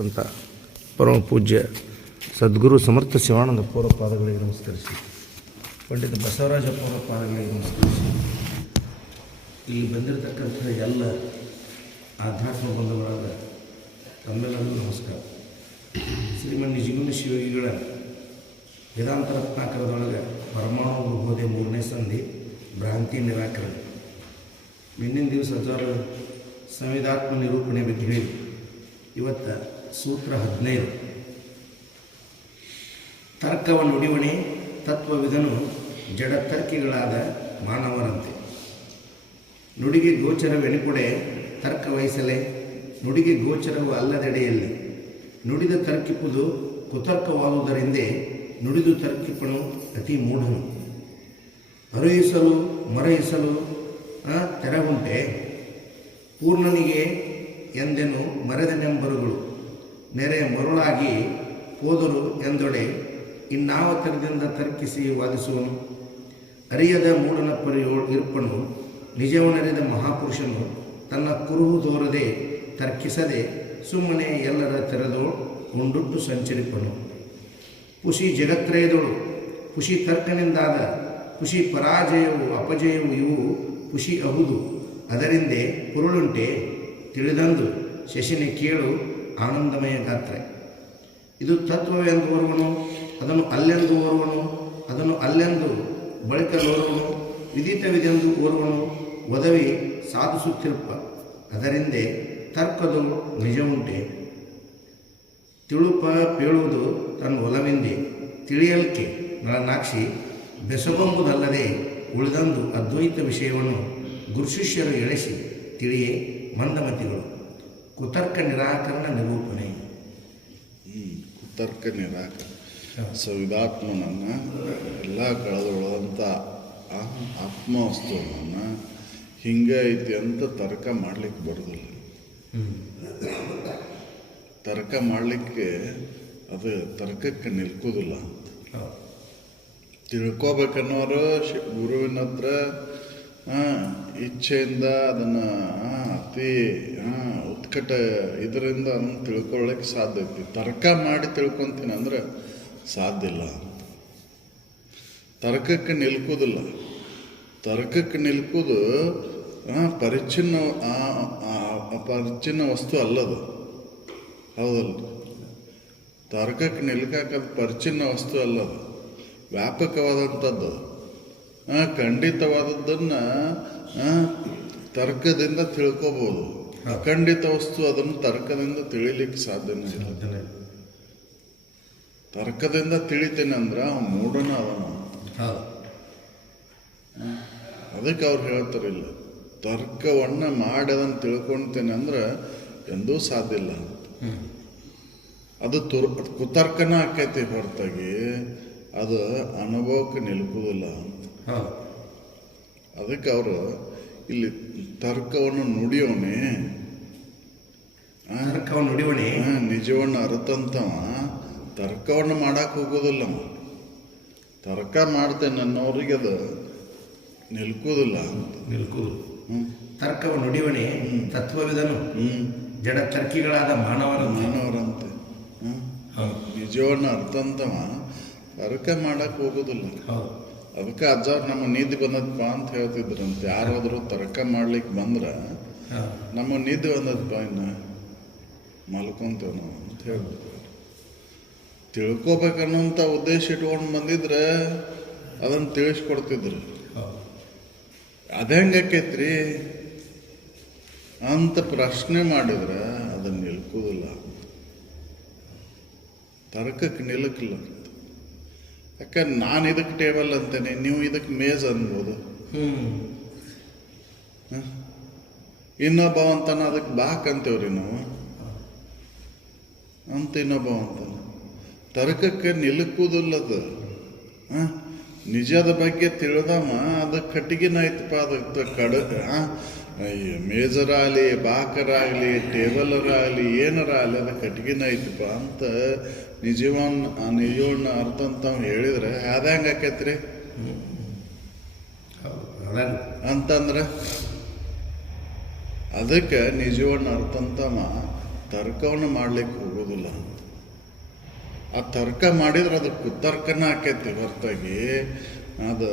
ಅಂತ ಪರಮ ಪೂಜ್ಯ ಸದ್ಗುರು ಸಮರ್ಥ ಶಿವಾನಂದ ಪೂರ್ವ ಪಾದಗಳಿಗೆ ನಮಸ್ಕರಿಸಿ, ಪಂಡಿತ ಬಸವರಾಜ ಪೂರ್ವ ಪಾದಗಳಿಗೆ ನಮಸ್ಕರಿಸಿ, ಇಲ್ಲಿ ಬಂದಿರತಕ್ಕಂಥ ಎಲ್ಲ ಆಧ್ಯಾತ್ಮ ಬಂಧುಗಳಾದ ತಮ್ಮೆಲ್ಲರಿಗೂ ನಮಸ್ಕಾರ. ಶ್ರೀಮನ್ ನಿಜಗುಣ ಶಿವಯೋಗಿಗಳ ವೇದಾಂತ ರತ್ನಾಕರದೊಳಗೆ ಪರಮಾಣು ಬೋಧೆ 3ನೇ ಸಂಧಿ ಭ್ರಾಂತಿ ನಿರಾಕರಣೆ. ಮುಂದಿನ ದಿವಸ ಸಂವಿಧಾತ್ಮ ನಿರೂಪಣೆ ಬಗ್ಗೆ ಹೇಳಿ ಇವತ್ತು ಸೂತ್ರ 15 ತರ್ಕವ ನುಡಿವಣೆ ತತ್ವವಿದನು ಜಡತರ್ಕಿಗಳಾದ ಮಾನವರಂತೆ. ನುಡಿಗೆ ಗೋಚರವೆನಿಪುಡೆ ತರ್ಕ ವಹಿಸಲೆ, ನುಡಿಗೆ ಗೋಚರವು ಅಲ್ಲದೆಡೆಯಲ್ಲಿ ನುಡಿದ ತರ್ಕಿಪುದು ಕುತರ್ಕವಾದುದರಿಂದೇ ನುಡಿದು ತರ್ಕಿಪನು ಅತಿ ಮೂಢನು. ಅರುಯಿಸಲು ಮರಯಿಸಲು ತೆರಗುಂಟೆ ಪೂರ್ಣನಿಗೆ ಎಂದೆನು ಮರೆದನೆಂಬರುಗಳು ನೆರೆ ಮರುಳಾಗಿ ಹೋದರು ಎಂದೊಡೆ ಇನ್ನಾವ ತರದಿಂದ ತರ್ಕಿಸಿ ವಾದಿಸುವನು. ಅರಿಯದ ಮೂಢನ ಇರ್ಪನು ನಿಜವನರಿದ ಮಹಾಪುರುಷನು ತನ್ನ ಕುರುಹು ತೋರದೆ ತರ್ಕಿಸದೆ ಸುಮ್ಮನೆ ಎಲ್ಲರ ತೆರೆದೋ ಉಂಡುಟ್ಟು ಸಂಚರಿಪನು. ಪುಷಿ ಜಗತ್ರಯದೊಳು ಪುಷಿ ತರ್ಕನಿಂದಾದ ಪುಷಿ ಪರಾಜಯವು ಅಪಜಯವು ಇವು ಪುಷಿ ಅಹುದು ಅದರಿಂದೇ ಪುರುಳುಂಟೆ ತಿಳಿದಂದು ಶಶಿನಿ ಕೇಳು ಆನಂದಮಯ ಗಾತ್ರೆ. ಇದು ತತ್ವವೆಂದು ಓರ್ವನು ಅದನ್ನು ಅಲ್ಲೆಂದು ಓರ್ವನು, ಅದನ್ನು ಅಲ್ಲೆಂದು ಬಳಿಕಲೋರ್ವನು, ವಿದಿತವಿದೆಂದು ಓರ್ವನು ಒದವಿ ಸಾಧಿಸುತ್ತಿರುಪ ಅದರಿಂದೇ ತರ್ಕದು ನಿಜವುಂಟೆ. ತಿಳುಪ ಪೇಳುವುದು ತನ್ನ ಒಲವಿಂದೆ ತಿಳಿಯಲ್ಕೆ ನಳನಾಕ್ಷಿ ಬೆಸಗೊಂಬುದಲ್ಲದೆ ಉಳಿದಂದು ಅದ್ವೈತ ವಿಷಯವನ್ನು ಗುರುಶಿಷ್ಯರು ಎಳೆಸಿ ತಿಳಿಯೇ ಮಂದಮತಿಗಳು. ಕುತರ್ಕ ನಿರಾಕರಣ ನಿರೂಪಣೆ. ಕುತರ್ಕ ನಿರಾಕರಣ ಸಂವಿಧಾತ್ಮನನ್ನು ಎಲ್ಲ ಕಳೆದುಕೊಳ್ಳದಂಥ ಆತ್ಮವಸ್ತುವನ್ನು ಹಿಂಗೆ ಐತಿ ಅಂತ ತರ್ಕ ಮಾಡಲಿಕ್ಕೆ ಬರೋದಿಲ್ಲ. ತರ್ಕ ಮಾಡಲಿಕ್ಕೆ ಅದು ತರ್ಕಕ್ಕೆ ನಿಲ್ಕೋದಿಲ್ಲ. ತಿಳ್ಕೊಬೇಕನ್ನೋರು ಗುರುವಿನ ಹತ್ರ ಇಚ್ಛೆಯಿಂದ ಅದನ್ನು ಅತಿ ಉತ್ಕಟ ಇದರಿಂದ ಅದನ್ನು ತಿಳ್ಕೊಳ್ಳೋಕ್ಕೆ ಸಾಧ್ಯ ಐತಿ. ತರ್ಕ ಮಾಡಿ ತಿಳ್ಕೊತೀನಿ ಅಂದ್ರೆ ಸಾಧ್ಯ ಇಲ್ಲ. ತರ್ಕಕ್ಕೆ ನಿಲ್ಕೋದಿಲ್ಲ. ತರ್ಕಕ್ಕೆ ನಿಲ್ಕೋದು ಪರಿಚ್ಛಿನ್ನ ವಸ್ತು ಅಲ್ಲದು. ಹೌದಲ್ಲ? ತರ್ಕಕ್ಕೆ ನಿಲ್ಕಾಕದು ಪರಿಚ್ಛಿನ್ನ ವಸ್ತು ಅಲ್ಲದು, ವ್ಯಾಪಕವಾದಂಥದ್ದು. ಖಂಡಿತವಾದದ್ದನ್ನು ತರ್ಕದಿಂದ ತಿಳ್ಕೊಬೋದು. ಅಖಂಡಿತ ವಸ್ತು ಅದನ್ನು ತರ್ಕದಿಂದ ತಿಳಿಲಿಕ್ಕೆ ಸಾಧ್ಯನೇ ಇಲ್ಲ. ತರ್ಕದಿಂದ ತಿಳಿತೇನೆ ಅಂದ್ರೆ ಮೂಢನ ಅದನ್ನು. ಅದಕ್ಕೆ ಅವ್ರು ಹೇಳ್ತಾರಿಲ್ಲ, ತರ್ಕವನ್ನು ಮಾಡಿ ಅದನ್ನು ತಿಳ್ಕೊಳ್ತೇನೆ ಅಂದ್ರೆ ಎಂದೂ ಸಾಧ್ಯ ಇಲ್ಲ. ಅದು ಕುತರ್ಕನ ಆಕೈತಿ ಹೊರತಾಗಿ ಅದು ಅನುಭವಕ್ಕೆ ನಿಲ್ಕೋದಿಲ್ಲ. ಅದಕ್ಕೆ ಅವರು ಇಲ್ಲಿ ತರ್ಕವನ್ನು ನುಡಿಯೋಣೆ ನಿಜವನ್ನು ಅರ್ಥಂತವ ತರ್ಕವನ್ನು ಮಾಡಕ್ಕೆ ಹೋಗೋದಿಲ್ಲ. ತರ್ಕ ಮಾಡ್ತೇನೆ ಅನ್ನೋರಿಗೆ ಅದು ನಿಲ್ಕೋದಿಲ್ಲ. ತರ್ಕವ ನುಡಿವಣೆ ತತ್ವವಿದನು ಜಡ ತರ್ಕಿಗಳಾದ ಮಾನವರಂತೆ ನಿಜವನ್ನು ಅರ್ಥಂತವ ತರ್ಕ ಮಾಡಕ್ಕೆ ಹೋಗೋದಿಲ್ಲ. ಅದಕ್ಕೆ ಅಜ್ಜವ್ರು ನಮ್ಮ ನೀತಿ ಬಂದದಪ್ಪ ಅಂತ ಹೇಳ್ತಿದ್ರಂತೆ. ಯಾರಾದರೂ ತರ್ಕ ಮಾಡ್ಲಿಕ್ಕೆ ಬಂದ್ರೆ ನಮ್ಮ ನೀತಿ ಬಂದದಪ್ಪ ಇನ್ನು ಮಲ್ಕೊಂತೇವೆ ನಾವು ಅಂತ ಹೇಳ್ಬಿಡ್ತಾರೆ. ತಿಳ್ಕೊಬೇಕನ್ನೋಂಥ ಉದ್ದೇಶ ಇಟ್ಕೊಂಡು ಬಂದಿದ್ರೆ ಅದನ್ನು ತಿಳಿಸ್ಕೊಡ್ತಿದ್ರು. ಅದೇಂಗಾಕೈತ್ರಿ ಅಂತ ಪ್ರಶ್ನೆ ಮಾಡಿದ್ರೆ ಅದನ್ನು ನಿಲ್ಕೋದಿಲ್ಲ. ತರ್ಕಕ್ಕೆ ನಿಲ್ಲಕ್ಕಿಲ್ಲ. ಯಾಕಂದ್ರೆ ನಾನು ಇದಕ್ಕೆ ಟೇಬಲ್ ಅಂತೇನೆ, ನೀವು ಇದಕ್ಕೆ ಮೇಜ್ ಅನ್ಬೋದು. ಇನ್ನೊಬ್ಬ ಅಂತಾನ ಅದಕ್ಕೆ ಬಾಕ್ ಅಂತೇವ್ರಿ ನಾವು ಅಂತ. ಇನ್ನೊಬ್ಬ ಅಂತಾನ ತರ್ಕಕ್ಕೆ ನಿಲುಕುವುದಿಲ್ಲದು. ನಿಜದ ಬಗ್ಗೆ ತಿಳಿದವ ಅದು ಕಟ್ಟಿಗೆನ ಐತಪ್ಪ. ಅದಕ್ಕೆ ಮೇಜರಾಗಲಿ ಬಾಕರಾಗಲಿ ಟೇಬಲರಾಗಲಿ ಏನರಾಗಲಿ ಅದು ಕಟ್ಟಿಗೆನ ಐತಪ್ಪ ಅಂತ ನಿಜವನ್ನ ಅರ್ಥ ಅಂತ ಹೇಳಿದ್ರೆ ಅದು ಹೆಂಗೆ ಆಕೈತ್ರಿ ಅಂತಂದ್ರೆ ಅದಕ್ಕೆ ನಿಜವನ್ನ ಅರ್ಥ ಅಂತವ ತರ್ಕವನ್ನು ಮಾಡ್ಲಿಕ್ಕೆ ಹೋಗೋದಿಲ್ಲ. ಆ ತರ್ಕ ಮಾಡಿದ್ರೆ ಅದು ಕುತರ್ಕನ ಆಕೈತಿ ಹೊರತಾಗಿ ಅದು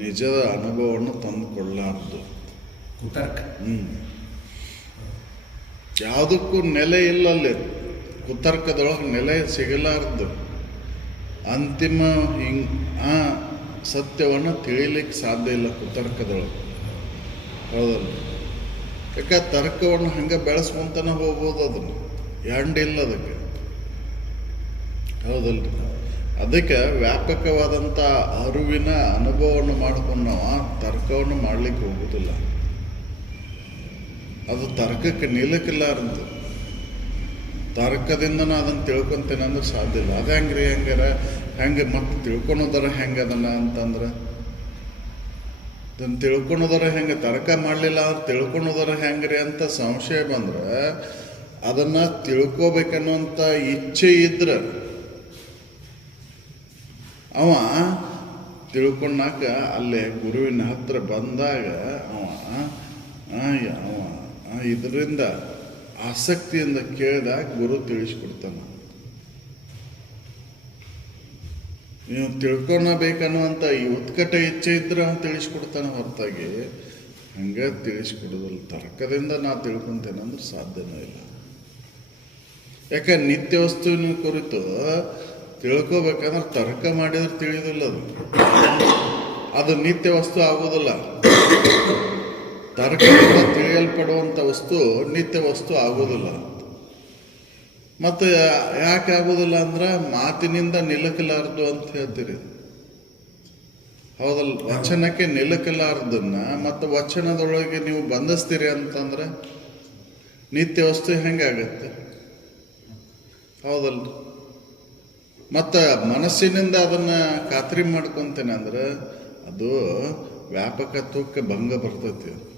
ನಿಜದ ಅನುಭವವನ್ನು ತಂದುಕೊಳ್ಳಾರ್ದು. ಕುತರ್ಕ ಯಾವುದಕ್ಕೂ ನೆಲೆ ಇಲ್ಲಲ್ಲಿ. ಕುತರ್ಕದೊಳಗೆ ನೆಲೆ ಸಿಗಲಾರ್ದು. ಅಂತಿಮ ಆ ಸತ್ಯವನ್ನು ತಿಳಿಲಿಕ್ಕೆ ಸಾಧ್ಯ ಇಲ್ಲ ಕುತರ್ಕದೊಳಗೆ. ಹೌದಲ್ಲ? ಯಾಕೆ ತರ್ಕವನ್ನು ಹಂಗೆ ಬೆಳೆಸ್ಕೊಂತಾನೆ ಹೋಗ್ಬೋದು. ಅದನ್ನು ಎಂಡಿಲ್ಲ ಅದಕ್ಕೆ. ಹೌದಲ್ರಿ? ಅದಕ್ಕೆ ವ್ಯಾಪಕವಾದಂಥ ಅರಿವಿನ ಅನುಭವವನ್ನು ಮಾಡ್ಕೊಂಡು ನಾವು ತರ್ಕವನ್ನು ಮಾಡಲಿಕ್ಕೆ ಹೋಗೋದಿಲ್ಲ. ಅದು ತರ್ಕಕ್ಕೆ ನಿಲ್ಲಕ್ಕಿಲ್ಲಾರಂತ. ತರ್ಕದಿಂದ ನಾ ಅದನ್ನು ತಿಳ್ಕೊತೇನೆ ಅಂದ್ರೆ ಸಾಧ್ಯ ಇಲ್ಲ. ಅದು ಹೆಂಗ್ರಿ ಹೆಂಗೆ ಮತ್ತೆ ತಿಳ್ಕೊಳೋದರ ಹೆಂಗೆ ಅದನ್ನು ಅಂತಂದ್ರೆ ಅದನ್ನು ತಿಳ್ಕೊಳೋದರ ಹೆಂಗೆ, ತರ್ಕ ಮಾಡಲಿಲ್ಲ ಅಂದ್ರೆ ತಿಳ್ಕೊಳೋದರ ಹೆಂಗ್ರಿ ಅಂತ ಸಂಶಯ ಬಂದ್ರೆ ಅದನ್ನು ತಿಳ್ಕೊಬೇಕನ್ನುವಂಥ ಇಚ್ಛೆ ಇದ್ರೆ ಅವ ತಿಳ್ಕೊಂಡಾಕ ಅಲ್ಲೇ ಗುರುವಿನ ಹತ್ರ ಬಂದಾಗ ಅವ ಇದರಿಂದ ಆಸಕ್ತಿಯಿಂದ ಕೇಳಿದಾಗ ಗುರು ತಿಳಿಸ್ಕೊಡ್ತಾನ. ನೀವು ತಿಳ್ಕೊಳಬೇಕನ್ನುವಂಥ ಈ ಉತ್ಕಟ ಇಚ್ಛೆ ಇದ್ರೆ ಅವನು ತಿಳಿಸ್ಕೊಡ್ತಾನೆ ಹೊರತಾಗಿ ಹಂಗೆ ತಿಳಿಸ್ಕೊಡೋದಿಲ್ಲ. ತರ್ಕದಿಂದ ನಾ ತಿಳ್ಕೊತೇನೆ ಅಂದ್ರೆ ಸಾಧ್ಯನೇ ಇಲ್ಲ. ಯಾಕೆ ನಿತ್ಯ ವಸ್ತುವಿನ ಕುರಿತು ತಿಳ್ಕೊಬೇಕಂದ್ರೆ ತರ್ಕ ಮಾಡಿದ್ರೆ ತಿಳಿಯೋದಿಲ್ಲ. ಅದು ನಿತ್ಯ ವಸ್ತು ಆಗೋದಿಲ್ಲ. ತರ್ಕದಿಂದ ತಿಳಿಯಲ್ಪಡುವಂಥ ವಸ್ತು ನಿತ್ಯ ವಸ್ತು ಆಗೋದಿಲ್ಲ. ಮತ್ತು ಯಾಕೆ ಆಗೋದಿಲ್ಲ ಅಂದ್ರೆ ಮಾತಿನಿಂದ ನಿಲ್ಲಕ್ಕಿಲ್ಲಾರ್ದು ಅಂತ ಹೇಳ್ತೀರಿ. ಹೌದಲ್ಲ? ವಚನಕ್ಕೆ ನಿಲ್ಲಕ್ಕಿಲ್ಲಾರ್ದನ್ನ ಮತ್ತು ವಚನದೊಳಗೆ ನೀವು ಬಂಧಿಸ್ತೀರಿ ಅಂತಂದ್ರೆ ನಿತ್ಯ ವಸ್ತು ಹೆಂಗಾಗತ್ತೆ? ಹೌದಲ್ಲ? ಮತ್ತು ಮನಸ್ಸಿನಿಂದ ಅದನ್ನು ಖಾತ್ರಿ ಮಾಡ್ಕೊತೇನೆ ಅಂದ್ರೆ ಅದು ವ್ಯಾಪಕತ್ವಕ್ಕೆ ಭಂಗ ಬರ್ತೈತಿ ಅಂತ,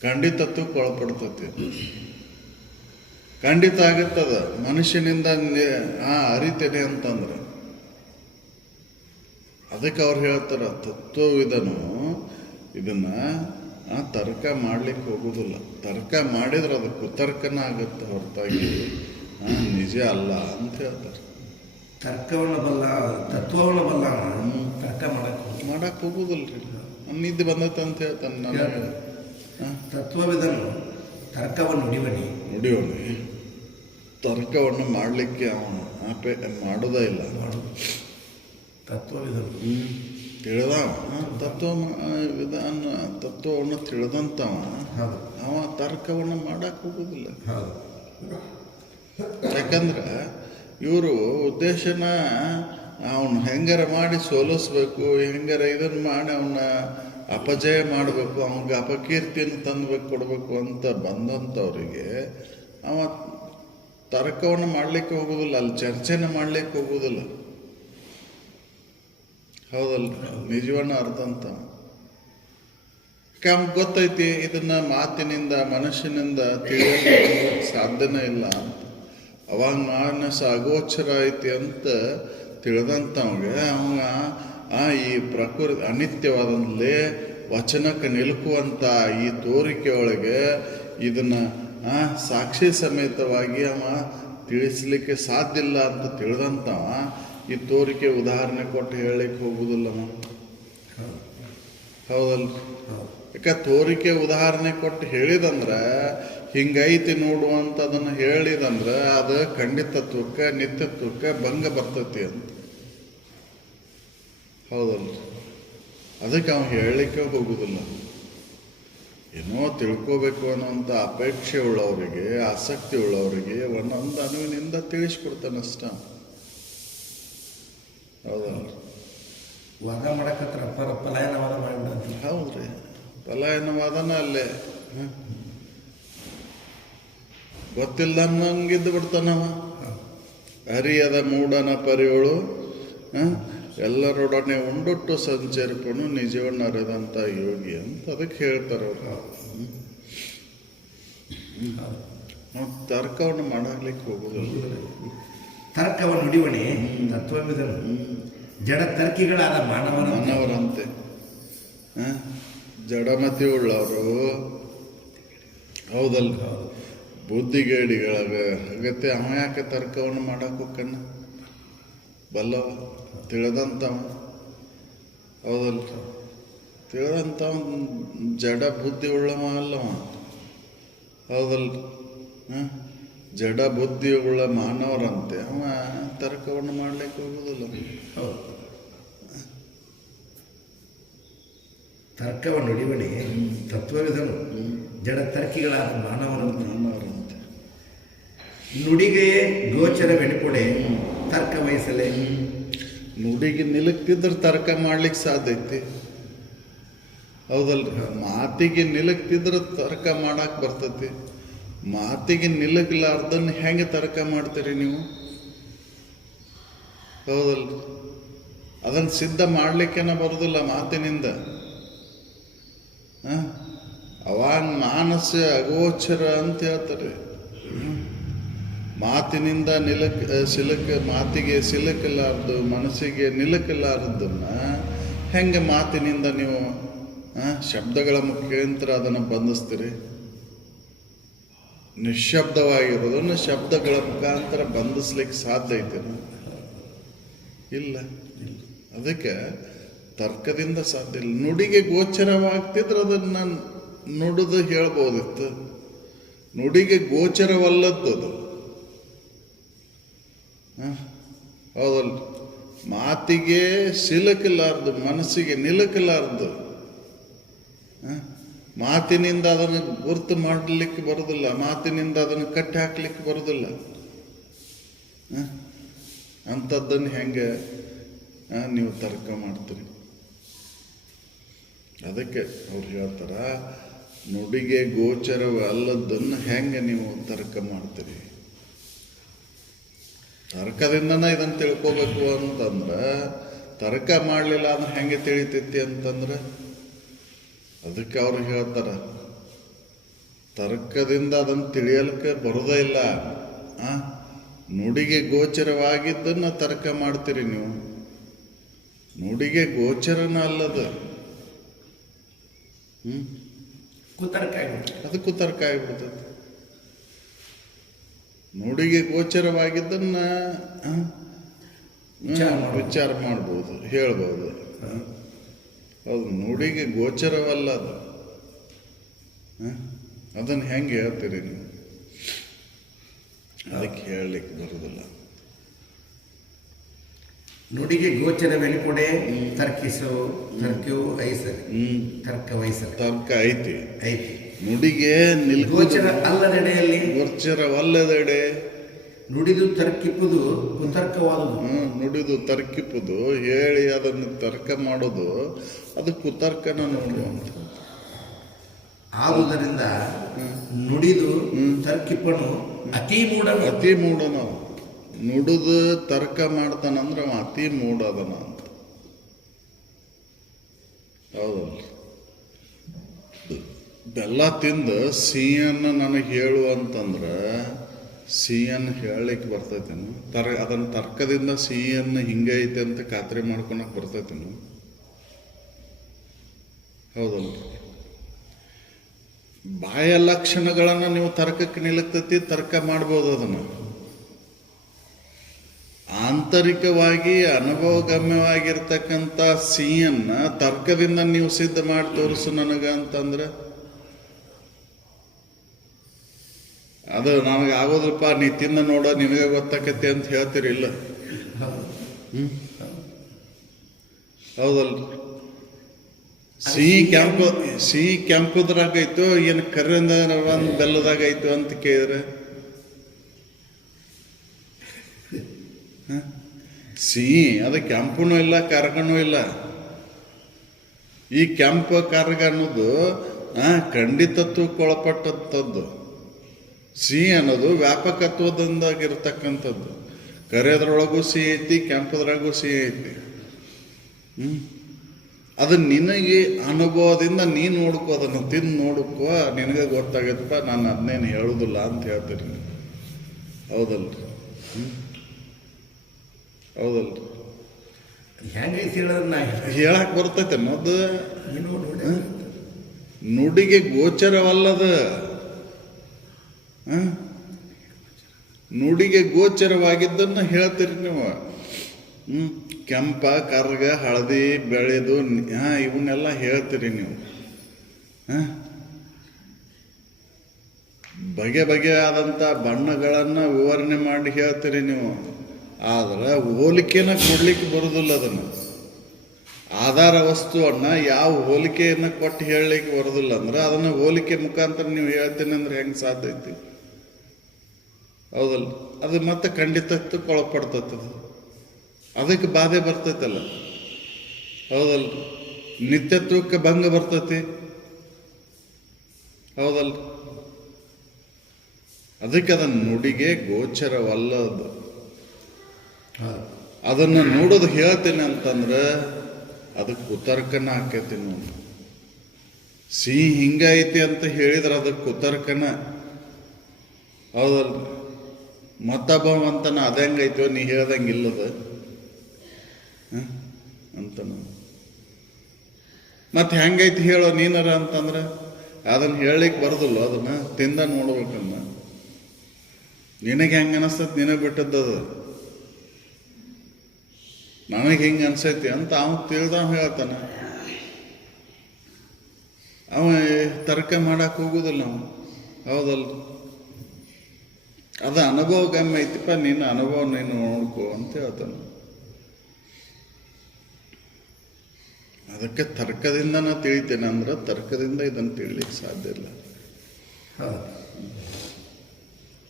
ಖಂಡಿತತ್ವಕ್ಕೆ ಒಳಪಡ್ತೈತಿ. ಖಂಡಿತ ಆಗತ್ತದ ಮನುಷ್ಯನಿಂದ ಅರಿತೇನೆ ಅಂತಂದ್ರೆ. ಅದಕ್ಕೆ ಅವ್ರು ಹೇಳ್ತಾರ ತತ್ವವಿದನು ಇದನ್ನ ತರ್ಕ ಮಾಡ್ಲಿಕ್ಕೆ ಹೋಗೋದಿಲ್ಲ. ತರ್ಕ ಮಾಡಿದ್ರೆ ಅದು ಕುತರ್ಕನ ಆಗುತ್ತೆ ಹೊರತಾಗಿ ನಿಜ ಅಲ್ಲ ಅಂತ ಹೇಳ್ತಾರೆ. ತರ್ಕವನ್ನು ಬಲ್ಲ, ತತ್ವವನ್ನು ಬಲ್ಲ, ತರ್ಕ ಮಾಡಕ್ಕೆ ಹೋಗೋದಿಲ್ರಿ. ನಿದ್ದೆ ಬಂದೈತೆ ಅಂತ ಹೇಳ್ತಾನೆ. ನನಗೆ ತತ್ವವಿದನು ತರ್ಕವನ್ನು ನುಡಿಯೋಣಿ ತರ್ಕವನ್ನು ಮಾಡಲಿಕ್ಕೆ ಅವನು ಮಾಡೋದೇ ಇಲ್ಲ. ತತ್ವವಿದನು ತಿಳಿದ ತತ್ವವನ್ನು ತಿಳಿದಂತವ ಅವ ತರ್ಕವನ್ನು ಮಾಡಕ್ಕೆ ಹೋಗೋದಿಲ್ಲ. ಯಾಕಂದ್ರೆ ಇವರು ಉದ್ದೇಶನ ಅವನು ಹೆಂಗಾರ ಮಾಡಿ ಸೋಲಿಸ್ಬೇಕು, ಹೆಂಗಾರ ಇದನ್ನು ಮಾಡಿ ಅವನ್ನ ಅಪಜಯ ಮಾಡಬೇಕು, ಅವನಿಗೆ ಅಪಕೀರ್ತಿಯನ್ನು ಕೊಡಬೇಕು ಅಂತ ಬಂದಂಥವ್ರಿಗೆ ಅವ ತರ್ಕವನ್ನು ಮಾಡಲಿಕ್ಕೆ ಹೋಗೋದಿಲ್ಲ. ಅಲ್ಲಿ ಚರ್ಚೆನ ಮಾಡಲಿಕ್ಕೆ ಹೋಗೋದಿಲ್ಲ. ಹೌದಲ್ಲ? ನಿಜವನ್ನ ಅರ್ಥ ಅಂತ ಅವ್ನಿಗೆ ಗೊತ್ತೈತಿ ಇದನ್ನ ಮಾತಿನಿಂದ ಮನುಷ್ಯನಿಂದ ತಿಳಿಯಕ್ಕೆ ಸಾಧ್ಯನೇ ಇಲ್ಲ ಅಂತ. ಅವಾಗ ಮಾನಸ ಅಗೋಚರ ಐತಿ ಅಂತ ತಿಳಿದಂಥವ್ಗೆ ಈ ಪ್ರಕೃತಿ ಅನಿತ್ಯವಾದಂತಲೇ ವಚನಕ್ಕೆ ನಿಲುಕುವಂಥ ಈ ತೋರಿಕೆ ಒಳಗೆ ಇದನ್ನು ಸಾಕ್ಷಿ ಸಮೇತವಾಗಿ ಅವ ತಿಳಿಸ್ಲಿಕ್ಕೆ ಸಾಧ್ಯ ಇಲ್ಲ ಅಂತ ತಿಳಿದಂಥವ ಈ ತೋರಿಕೆ ಉದಾಹರಣೆ ಕೊಟ್ಟು ಹೇಳಲಿಕ್ಕೆ ಹೋಗುದಿಲ್ಲ. ಹೌದಲ್ಲ? ಯಾಕೆ ತೋರಿಕೆ ಉದಾಹರಣೆ ಕೊಟ್ಟು ಹೇಳಿದಂದ್ರೆ ಹಿಂಗೈತಿ ನೋಡುವಂಥದನ್ನು ಹೇಳಿದಂದ್ರೆ ಅದು ಖಂಡಿತತ್ವಕ್ಕೆ ನಿತ್ಯತ್ವಕ್ಕೆ ಭಂಗ ಬರ್ತೈತಿ ಅಂತ. ಹೌದಲ್ಲ? ಅದಕ್ಕೆ ಅವನು ಹೇಳಲಿಕ್ಕೆ ಹೋಗುದಿಲ್ಲ. ಏನೋ ತಿಳ್ಕೋಬೇಕು ಅನ್ನೋಂಥ ಅಪೇಕ್ಷೆ ಉಳ್ಳವರಿಗೆ, ಆಸಕ್ತಿ ಉಳ್ಳವರಿಗೆ ಒಂದೊಂದು ಅನುವಿನಿಂದ ತಿಳಿಸ್ಕೊಡ್ತಾನಷ್ಟ. ಹೌದಲ್ಲ? ವಾದ ಮಾಡಕತ್ರ ಪಲಾಯನವಾದ ಮಾಡಿಬಿಡ. ಹೌದ್ರಿ, ಪಲಾಯನವಾದನ ಅಲ್ಲೇ ಗೊತ್ತಿಲ್ಲದಂಗಿದ್ದು ಬಿಡ್ತಾನವ. ಅರಿಯದ ಮೂಢನ ಪರಿಯೋಳು ಎಲ್ಲರೊಡನೆ ಉಂಡೊಟ್ಟು ಸಂಚರಿಪನು ನಿಜವನ್ನು ಅರಿದಂಥ ಯೋಗಿ ಅಂತ ಅದಕ್ಕೆ ಹೇಳ್ತಾರೆ ಅವರು. ತರ್ಕವನ್ನು ಮಾಡಲಿಕ್ಕೆ ಹೋಗುದಿಲ್ಲ. ತರ್ಕವನ್ನು ನುಡಿವಣೆ ತತ್ವವಿದನು ಜಡ ತರ್ಕಿಗಳಾದ ಮಾನವರಂತೆ ಜಡಮತಿ ಉಳ್ಳವರು. ಹೌದಲ್ಲ? ಬುದ್ಧಿಗೇಡಿಗಳಾಗ ಅಗತ್ಯ ಅವ ಯಾಕೆ ತರ್ಕವನ್ನು ಮಾಡಕ್ಕೆ ಹೋಗ್ಕಣ್ಣ ಬಲ್ಲವ ತಿಳಿದಂಥವ ಹೌದಲ್ಲ ತಿಳಿದಂಥವ ಜಡ ಬುದ್ಧಿ ಉಳ್ಳವ ಅಲ್ಲವ ಹೌದಲ್ಲ ಹಾಂ ಜಡ ಬುದ್ಧಿ ಉಳ್ಳ ಮಾನವರಂತೆ ಅವ ತರ್ಕವನ್ನು ಮಾಡ್ಲಿಕ್ಕೆ ಹೋಗೋದಿಲ್ಲ. ಹೌದು. ತರ್ಕವನ್ನು ನುಡಿವನೇ ತತ್ವವಿದನು ಜಡ ತರ್ಕಿಗಳಾದ ಮಾನವರಂತೆ ನುಡಿಗೆ ಗೋಚರವೆನಿಪೊಡೆ ತರ್ಕ ವಹಿಸಲೇ. ನುಡಿಗೆ ನಿಲುಕ್ತಿದ್ರೆ ತರ್ಕ ಮಾಡ್ಲಿಕ್ಕೆ ಸಾಧ್ಯ ಐತಿ ಹೌದಲ್ರಿ. ಮಾತಿಗೆ ನಿಲುಕ್ತಿದ್ರೆ ತರ್ಕ ಮಾಡಕ್ಕೆ ಬರ್ತೈತಿ. ಮಾತಿಗೆ ನಿಲುಕಲಾರ್ದನ್ನ ಹೆಂಗೆ ತರ್ಕ ಮಾಡ್ತೀರಿ ನೀವು ಹೌದಲ್ರಿ. ಅದನ್ನು ಸಿದ್ಧ ಮಾಡ್ಲಿಕ್ಕೇನ ಬರೋದಿಲ್ಲ ಮಾತಿನಿಂದ. ಅವಾಗ ಮಾನಸ ಅಗೋಚರ ಅಂತ ಹೇಳ್ತಾರೆ. ಮಾತಿನಿಂದ ಮಾತಿಗೆ ಸಿಲುಕಲಾರ್ದು ಮನಸ್ಸಿಗೆ ನಿಲುಕಲಾರದನ್ನ ಹೆಂಗೆ ಮಾತಿನಿಂದ ನೀವು ಶಬ್ದಗಳ ಮುಖಾಂತರ ಅದನ್ನು ಬಂಧಿಸ್ತೀರಿ. ನಿಶ್ಶಬ್ದವಾಗಿರೋದನ್ನು ಶಬ್ದಗಳ ಮುಖಾಂತರ ಬಂಧಿಸ್ಲಿಕ್ಕೆ ಸಾಧ್ಯ ಐತೇನು? ಇಲ್ಲ. ಅದಕ್ಕೆ ತರ್ಕದಿಂದ ಸಾಧ್ಯ ಇಲ್ಲ. ನುಡಿಗೆ ಗೋಚರವಾಗ್ತಿದ್ರೆ ಅದನ್ನು ನುಡಿದು ಹೇಳ್ಬೋದಿತ್ತು. ನುಡಿಗೆ ಗೋಚರವಲ್ಲದ್ದು ಅದು ಹೌದಲ್ಲ. ಮಾತಿಗೆ ಸಿಲುಕಲಾರ್ದು ಮನಸ್ಸಿಗೆ ನಿಲುಕಲಾರ್ದು ಮಾತಿನಿಂದ ಅದನ್ನು ಗುರ್ತು ಮಾಡಲಿಕ್ಕೆ ಬರೋದಿಲ್ಲ. ಮಾತಿನಿಂದ ಅದನ್ನು ಕಟ್ಟಿ ಹಾಕ್ಲಿಕ್ಕೆ ಬರೋದಿಲ್ಲ. ಅಂಥದ್ದನ್ನು ಹೆಂಗೆ ನೀವು ತರ್ಕ ಮಾಡ್ತೀರಿ? ಅದಕ್ಕೆ ಅವ್ರು ಹೇಳ್ತಾರ ನುಡಿಗೆ ಗೋಚರವಲ್ಲದನ್ನು ಹೆಂಗೆ ನೀವು ತರ್ಕ ಮಾಡ್ತೀರಿ? ತರ್ಕದಿಂದನೇ ಇದನ್ನು ತಿಳ್ಕೋಬೇಕು ಅಂತಂದ್ರೆ ತರ್ಕ ಮಾಡಲಿಲ್ಲ ಅಂದ್ರೆ ಹೆಂಗೆ ತಿಳಿತೈತಿ ಅಂತಂದ್ರೆ ಅದಕ್ಕೆ ಅವ್ರು ಹೇಳ್ತಾರ ತರ್ಕದಿಂದ ಅದನ್ನು ತಿಳಿಯಲಿಕ್ಕೆ ಬರೋದೇ ಇಲ್ಲ. ನುಡಿಗೆ ಗೋಚರವಾಗಿದ್ದನ್ನು ತರ್ಕ ಮಾಡ್ತೀರಿ ನೀವು. ನುಡಿಗೆ ಗೋಚರನ ಅಲ್ಲದ ಅದು ಕುತರ್ಕ ಆಗಿಬಿಡ್ತದೆ. ನುಡಿಗೆ ಗೋಚರವಾಗಿದ್ದನ್ನ ವಿಚಾರ ಮಾಡ್ಬೋದು, ಹೇಳ್ಬೋದು. ಹೌದು, ನುಡಿಗೆ ಗೋಚರವಲ್ಲ ಅದು. ಅದನ್ನು ಹೆಂಗೆ ಹೇಳ್ತೀರಿ ನೀವು? ಅದಕ್ಕೆ ಹೇಳಲಿಕ್ಕೆ ಬರೋದಿಲ್ಲ. ನುಡಿಗೆ ಗೋಚರವೆನಿಪೊಡೆ ತರ್ಕವು ಐಸರಿ. ತರ್ಕ ವಹಿಸಲಿ. ತರ್ಕ ಐತಿ. ನುಡಿಗೆ ಗೋಚರ ಅಲ್ಲದೆಡೆಯಲ್ಲಿ ಗೋಚರವಲ್ಲದೆಡೆ ನುಡಿದು ತರ್ಕಿಪ್ಪುದು ಕುತರ್ಕವಾದುದು. ನುಡಿದು ತರ್ಕಿಪ್ಪುದು ಹೇಳಿ ಅದನ್ನು ತರ್ಕ ಮಾಡೋದು ಅದು ಕುತರ್ಕನ ನೋಡುವಂತ. ಆದುದರಿಂದ ನುಡಿದು ತರ್ಕಿಪ್ಪನು ಅತಿ ಮೂಢನು. ನುಡಿದು ತರ್ಕ ಮಾಡ್ತಾನಂದ್ರೆ ಅವ ಅತಿ ಮೂಢದನ ಅಂತ. ಹೌದಲ್ಲ. ಬೆಲ್ಲ ತಿಂದು ಸಿಹಿಯನ್ನು ನನಗೆ ಹೇಳು ಅಂತಂದ್ರೆ ಸಿಹಿಯನ್ನು ಹೇಳಲಿಕ್ಕೆ ಬರ್ತೈತೇನು? ಅದನ್ನು ತರ್ಕದಿಂದ ಸಿಹಿಯನ್ನು ಹಿಂಗೈತೆ ಅಂತ ಖಾತ್ರಿ ಮಾಡ್ಕೊಳಕ್ಕೆ ಬರ್ತೈತೇನು? ಹೌದಲ್ಲ. ಬಾಯ ಲಕ್ಷಣಗಳನ್ನು ನೀವು ತರ್ಕಕ್ಕೆ ನಿಲ್ಲಕ್ತೈತಿ, ತರ್ಕ ಮಾಡ್ಬೋದು. ಅದನ್ನು ಆಂತರಿಕವಾಗಿ ಅನುಭವಗಮ್ಯವಾಗಿರ್ತಕ್ಕಂಥ ಸಿಹಿಯನ್ನ ತರ್ಕದಿಂದ ನೀವು ಸಿದ್ಧ ಮಾಡಿ ತೋರಿಸು ನನಗೆ ಅಂತಂದ್ರೆ ಅದು ನನಗೆ ಆಗೋದಲ್ಪ, ನೀ ತಿಂದ ನೋಡ ನಿನಗೆ ಗೊತ್ತಾಕತ್ತೆ ಅಂತ ಹೇಳ್ತೀರಿ? ಇಲ್ಲ. ಹೌದಲ್ರಿ. ಸಿಹಿ ಕೆಂಪುದ್ರಾಗೈತು ಏನು ಕರ್ರಿಂದ ಬೆಲ್ಲದಾಗೈತು ಅಂತ ಕೇಳಿದ್ರೆ ಸಿಹಿ ಅದು ಕೆಂಪನೂ ಇಲ್ಲ ಕರ್ಗನೂ ಇಲ್ಲ. ಈ ಕೆಂಪು ಕರ್ಗ ಅನ್ನೋದು ಖಂಡಿತತ್ವಕ್ಕೊಳಪಟ್ಟಂಥದ್ದು. ಸಿಹಿ ಅನ್ನೋದು ವ್ಯಾಪಕತ್ವದಿಂದಾಗಿರ್ತಕ್ಕಂಥದ್ದು. ಕರೆಯದ್ರೊಳಗೂ ಸಿಹಿ ಐತಿ, ಕೆಂಪದ್ರಾಗೂ ಸಿಹಿ ಐತಿ. ಅದು ನಿನಗೆ ಅನುಭವದಿಂದ ನೀನು ನೋಡ್ಕೋ, ಅದನ್ನು ತಿಂದು ನೋಡ್ಕೋ, ನಿನಗೆ ಗೊತ್ತಾಗತ್ತಪ್ಪ, ನಾನು ಅದನ್ನೇನು ಹೇಳುದಿಲ್ಲ ಅಂತ ಹೇಳ್ತೀರಿ. ಹೌದಲ್ರಿ? ಹೌದಲ್ರಿ. ಹೇಳಕ್ ಬರ್ತೈತೆ ಅನ್ನೋದು ಏನು? ನೋಡಿ, ನುಡಿಗೆ ಗೋಚರವಲ್ಲದ. ನುಡಿಗೆ ಗೋಚರವಲ್ಲದ. ನುಡಿಗೆ ಗೋಚರವಾಗಿದ್ದನ್ನ ತರ್ಕದಿಂದ ನೀವು ಸಿದ್ಧ ಮಾಡಿ ತೋರಿಸು ನನಗ ಅಂತಂದ್ರೆ ಅದು ನನಗೆ ಆಗೋದಿಲ್ಲಪ್ಪ, ನೀ ತಿಂದ ನೋಡ ನಿನಗೆ ಗೊತ್ತಾಗತ್ತಪ್ಪ, ನಾನು ಅದನ್ನೇನು ಹೇಳುದಿಲ್ಲ ಅಂತ ಹೇಳ್ತೀರಿ. ಹೌದಲ್ರಿ? ಹೌದಲ್ರಿ. ಹೇಳಕ್ ಬರ್ತೈತೆ ಅನ್ನೋದು ಆ? ನುಡಿಗೆ ಗೋಚರವಾಗಿದ್ದನ್ನು ಹೇಳ್ತೀರಿ ನೀವು. ಕೆಂಪ ಕರ್ಗ ಹಳದಿ ಬೆಳೆದು ಇವನ್ನೆಲ್ಲ ಹೇಳ್ತೀರಿ ನೀವು. ಬಗೆ ಬಗೆಯಾದಂಥ ಬಣ್ಣಗಳನ್ನು ವಿವರಣೆ ಮಾಡಿ ಹೇಳ್ತೀರಿ ನೀವು. ಆದ್ರೆ ಹೋಲಿಕೆನ ಕೊಡ್ಲಿಕ್ಕೆ ಬರೋದಿಲ್ಲ. ಅದನ್ನು ಆಧಾರ ವಸ್ತುವನ್ನು ಯಾವ ಹೋಲಿಕೆಯನ್ನು ಕೊಟ್ಟು ಹೇಳಲಿಕ್ಕೆ ಬರೋದಿಲ್ಲ ಅಂದ್ರೆ ಅದನ್ನು ಹೋಲಿಕೆ ಮುಖಾಂತರ ನೀವು ಹೇಳ್ತೀನಿ ಅಂದ್ರೆ ಹೆಂಗೆ ಸಾಧ್ಯ ಐತಿ? ಹೌದಲ್ಲ? ಅದು ಮತ್ತೆ ಖಂಡಿತತ್ವಕ್ಕೆ ಒಳಪಡ್ತದ, ಅದಕ್ಕೆ ಬಾಧೆ ಬರ್ತೈತಲ್ಲ. ಹೌದಲ್ಲ? ನಿತ್ಯತ್ವಕ್ಕೆ ಭಂಗ ಬರ್ತೈತಿ. ಹೌದಲ್ಲ? ಅದಕ್ಕೆ ಅದನ್ನು ನುಡಿಗೆ ಗೋಚರವಲ್ಲದು. ಅದನ್ನು ನೋಡೋದು ಹೇಳ್ತೀನಿ ಅಂತಂದ್ರೆ ಅದಕ್ಕೆ ಕುತರ್ಕನ ಆಕೈತಿ ನೋಡಿ. ಸಿಹಿ ಹಿಂಗೈತಿ ಅಂತ ಹೇಳಿದ್ರೆ ಅದಕ್ಕೆ ಕುತರ್ಕನ. ಹೌದಲ್ರಿ? ಮತ್ತೊಬ್ಬವಂತನ ಅದ ಹೆಂಗೈತೋ ನೀ ಹೇಳ್ದಂಗಿಲ್ಲದ ಅಂತ. ಮತ್ತೆ ಹೆಂಗೈತಿ ಹೇಳೋ ನೀನರ ಅಂತಂದ್ರೆ ಅದನ್ನು ಹೇಳಲಿಕ್ಕೆ ಬರೋದಿಲ್ಲ. ಅದನ್ನ ತಿಂದ ನೋಡ್ಬೇಕನ್ನ. ನಿನಗೆ ಹೆಂಗೆ ಅನಿಸ್ತೈತಿ ನಿನಗೆ ಬಿಟ್ಟದ್ದದು. ನನಗೆ ಹಿಂಗೆ ಅನ್ಸೈತಿ ಅಂತ ಅವನು ತಿಳಿದವ ಹೇಳ್ತಾನ. ಅವ ತರ್ಕ ಮಾಡಕ್ಕೆ ಹೋಗುದಿಲ್ಲ ಅವನು. ಹೌದಲ್ಲ? ಅದು ಅನುಭವ ಗಮ್ಯ ಐತಿಪ್ಪ, ನಿನ್ನ ಅನುಭವ ನೀನು ನೋಡ್ಕೋ ಅಂತ ಹೇಳ್ತಾನೆ. ಅದಕ್ಕೆ ತರ್ಕದಿಂದ ನಾ ತಿಳಿತೇನೆ ಅಂದ್ರೆ ತರ್ಕದಿಂದ ಇದನ್ನು ತಿಳಿಲಿಕ್ಕೆ ಸಾಧ್ಯ ಇಲ್ಲ.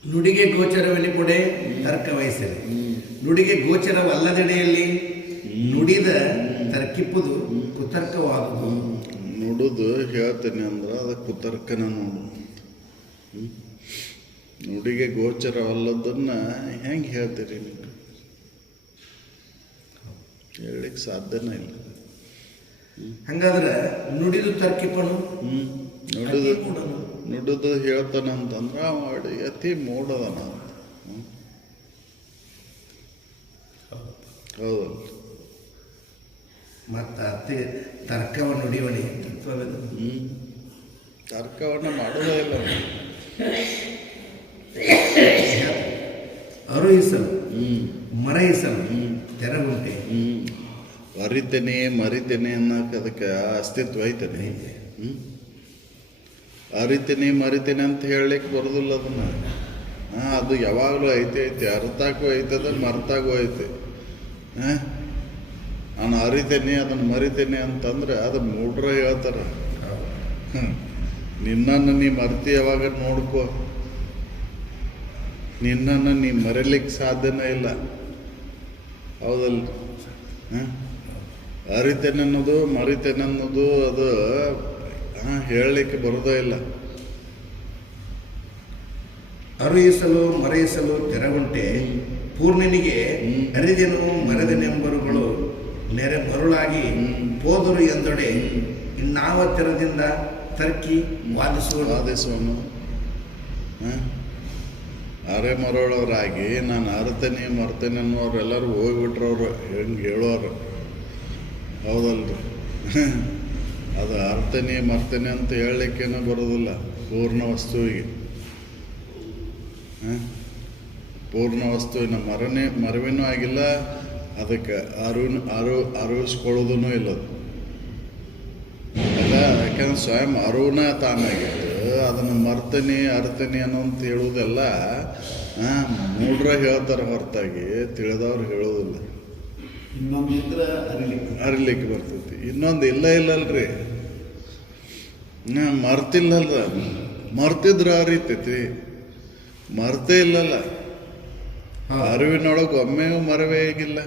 ನುಡಿಗೆ ಗೋಚರವೆಲ್ಲಿ ಕೊಡೆ ತರ್ಕ ವಹಿಸಲಿ. ನುಡಿಗೆ ಗೋಚರವಲ್ಲದೆಡೆಯಲ್ಲಿ ನುಡಿದ ತರ್ಕಿಪ್ಪುದು ಕುತರ್ಕವಾಗುವುದು. ನುಡುದು ಹೇಳ್ತೇನೆ ಅಂದ್ರೆ ಅದಕ್ಕೆ ಕುತರ್ಕನ ನೋಡು. ನುಡಿಗೆ ಗೋಚರವಲ್ಲದನ್ನ ಹೆಂಗೆ ಹೇಳ್ತೀರಿ ನೀವು? ಹೇಳಲಿಕ್ಕೆ ಸಾಧ್ಯನೇ ಇಲ್ಲ. ಹಂಗಾದ್ರೆ ನುಡಿದು ತರ್ಕಿಪ್ಪನು ನುಡಿದು ಹೇಳ್ತಾನ ಅಂತಂದ್ರೆ ಅವ ಅತಿ ಮೂಡದನ. ಹೌದಲ್ಲ? ಮತ್ತ ತರ್ಕವನ್ನು ನುಡಿವಳಿ ತರ್ಕವನ್ನು ಮಾಡೋದೇ ಇಲ್ಲ. ಅರುಹಿಸಲು ಮರಯಿಸಲು ತೆರಗುಂಟೆ. ಅರಿತೇನೆ ಮರಿತೇನೆ ಅನ್ನೋಕೆ ಅದಕ್ಕೆ ಅಸ್ತಿತ್ವ ಐತೇನೆ. ಅರಿತೇನೆ ಮರಿತೇನೆ ಅಂತ ಹೇಳಲಿಕ್ಕೆ ಬರೋದಿಲ್ಲ ಅದನ್ನ. ಅದು ಯಾವಾಗಲೂ ಐತೆ ಅರ್ಥಕ್ಕೂ ಐತದ, ಮರ್ತಾಗೂ ಐತೆ. ನಾನು ಅರಿತೇನೆ ಅದನ್ನು ಮರಿತೇನೆ ಅಂತಂದ್ರೆ ಅದು ಮೂಡ್ರ ಹೇಳ್ತಾರ. ನಿನ್ನನ್ನು ನೀ ಮರ್ತಿ ಯಾವಾಗ ನೋಡ್ಕೋ. ನಿನ್ನನ್ನು ನೀ ಮರಿಲಿಕ್ಕೆ ಸಾಧ್ಯನೇ ಇಲ್ಲ. ಹೌದಲ್ಲ? ಅರಿತೇನೆ ಅನ್ನೋದು ಮರಿತೇನೆ ಅನ್ನೋದು ಅದು ಹೇಳಲಿಕ್ಕೆ ಬರೋದೇ ಇಲ್ಲ. ಅರುಹಿಸಲು ಮರೆಯಿಸಲು ತೆರಗುಂಟೆ. ಪೂರ್ಣನಿಗೆ ಅರಿದೆನು ಮರೆದೆನೆಂಬರುಗಳು ನೆರೆ ಮರುಳಾಗಿ ಹೋದರು ಎಂದೊಡೆ ಇನ್ನಾವ ತೆರದಿಂದ ತರ್ಕಿ ವಾದಿಸುವನು. ಅರೆ ಮರೋಳವರಾಗಿ ನಾನು ಅರ್ತೇನೆ ಮರ್ತೇನೆ ಅನ್ನೋರೆಲ್ಲರೂ ಹೋಗ್ಬಿಟ್ರವ್ರು ಹೆಂಗೆ ಹೇಳೋರು. ಹೌದಲ್ರಿ? ಅದು ಅರ್ತೇನೆ ಮರ್ತೇನೆ ಅಂತ ಹೇಳಲಿಕ್ಕೇನೂ ಬರೋದಿಲ್ಲ ಪೂರ್ಣ ವಸ್ತುವಿಗೆ. ಪೂರ್ಣ ವಸ್ತುವಿನ ಮರವಿನೂ ಆಗಿಲ್ಲ, ಅದಕ್ಕೆ ಅರಿವಿಸ್ಕೊಳ್ಳೋದೂ ಇಲ್ಲ. ಅಲ್ಲ, ಯಾಕಂದ್ರೆ ಸ್ವಯಂ ಅರಿವುನ ತಾನಾಗಿತ್ತು. ಅದನ್ನು ಮರ್ತೇನೆ ಅರ್ತೇನೆ ಅನ್ನೋಂತ ಹೇಳೋದೆಲ್ಲ ಮೂಡ್ರ ಹೇಳ್ತಾರೆ ಹೊರತಾಗಿ ತಿಳಿದವ್ರು ಹೇಳೋದಿಲ್ಲ. ಅರಿಲಿಕ್ಕೆ ಬರ್ತೈತಿ. ಇನ್ನೊಂದು ಇಲ್ಲಲ್ರಿ, ಮರ್ತಿಲ್ಲಲ್ರ. ಮರ್ತಿದ್ರ ಅರಿತೈತಿ, ಮರ್ತೇ ಇಲ್ಲಲ್ಲ. ಅರಿವಿನೊಳಗೆ ಒಮ್ಮೆಯೂ ಮರವೇ ಆಗಿಲ್ಲ.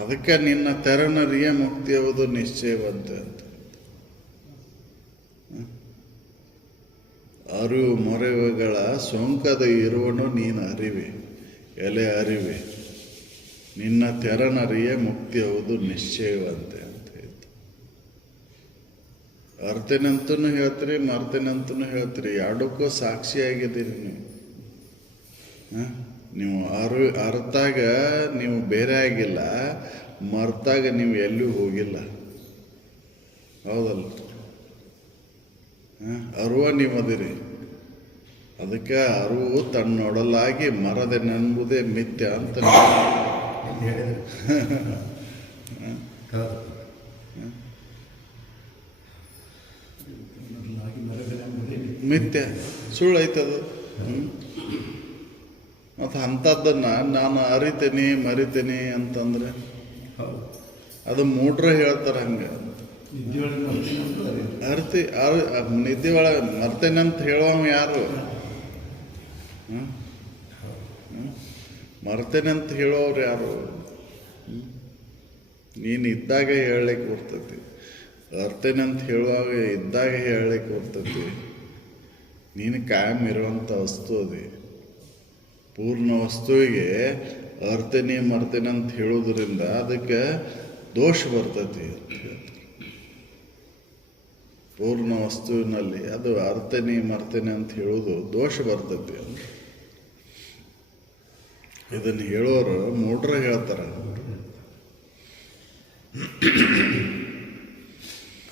ಅದಕ್ಕೆ ನಿನ್ನ ತೆರನರಿಯ ಮುಕ್ತಿಯುವುದು ನಿಶ್ಚಯವಂತೆ ಅಂತ. ಅರಿವು ಮೊರೆವುಗಳ ಸೋಂಕದ ಇರುವನು ನೀನು ಅರಿವೆ, ಎಲೆ ಅರಿವೆ. ನಿನ್ನ ತೆರನರಿಯ ಮುಕ್ತಿಯುವುದು ನಿಶ್ಚಯವಂತೆ ಅಂತ ಹೇಳ್ತು. ಅರ್ತೇನಂತೂ ಹೇಳ್ತೀರಿ, ಮರ್ತೇನಂತೂ ಹೇಳ್ತೀರಿ. ಎರಡಕ್ಕೂ ಸಾಕ್ಷಿಯಾಗಿದ್ದೀರಿ ನೀವು. ನೀವು ಅರ್ತಾಗ ನೀವು ಬೇರೆ ಆಗಿಲ್ಲ, ಮರ್ತಾಗ ನೀವು ಎಲ್ಲೂ ಹೋಗಿಲ್ಲ. ಹೌದಲ್ಲ? ಅರುವ ನೀವದಿರಿ. ಅದಕ್ಕೆ ಅರಿವು ತನ್ನೊಡಲಾಗಿ ಮರದೆನೆಂಬುದೇ ಮಿಥ್ಯ ಅಂತ ಹೇಳಿದ್ರು. ಹೌದು. ಮಿಥ್ಯ ಸುಳ್ಳು ಐತದು. ಮತ್ತು ಅಂಥದ್ದನ್ನು ನಾನು ಅರಿತೇನೆ ಮರಿತೇನೆ ಅಂತಂದ್ರೆ ಹೌದು. ಅದು ಮೂಡ್ರ ಹೇಳ್ತಾರೆ ಹಂಗೆ. ನಿದ್ದೆ ಒಳಗೆ ಮರ್ತೇನೆ ಅಂತ ಹೇಳುವ ಯಾರು? ಮರ್ತೇನೆ ಅಂತ ಹೇಳೋರು ಯಾರು? ನೀನು ಇದ್ದಾಗ ಹೇಳಲಿಕ್ಕೆ ಬರ್ತೈತಿ, ಅರ್ತೇನೆ ಅಂತ ಹೇಳುವಾಗ ಇದ್ದಾಗ ಹೇಳಲಿಕ್ಕೆ ಬರ್ತೈತಿ. ನೀನು ಕಾಯಂ ಇರುವಂಥ ವಸ್ತು ಅದೇ. ಪೂರ್ಣ ವಸ್ತುವಿಗೆ ಅರ್ತೇನೆ ಮರ್ತೇನೆ ಅಂತ ಹೇಳೋದ್ರಿಂದ ಅದಕ್ಕೆ ದೋಷ ಬರ್ತೈತಿ ಅಂತ ಹೇಳ್ತಾರೆ. ಪೂರ್ಣ ವಸ್ತುವಿನಲ್ಲಿ ಅದು ಅರ್ತೇನೆ ಮರ್ತೇನೆ ಅಂತ ಹೇಳೋದು ದೋಷ ಬರ್ತೈತಿ ಅಂತ ಇದನ್ನು ಹೇಳೋರು ಮೂಡ್ರ ಹೇಳ್ತಾರೆ.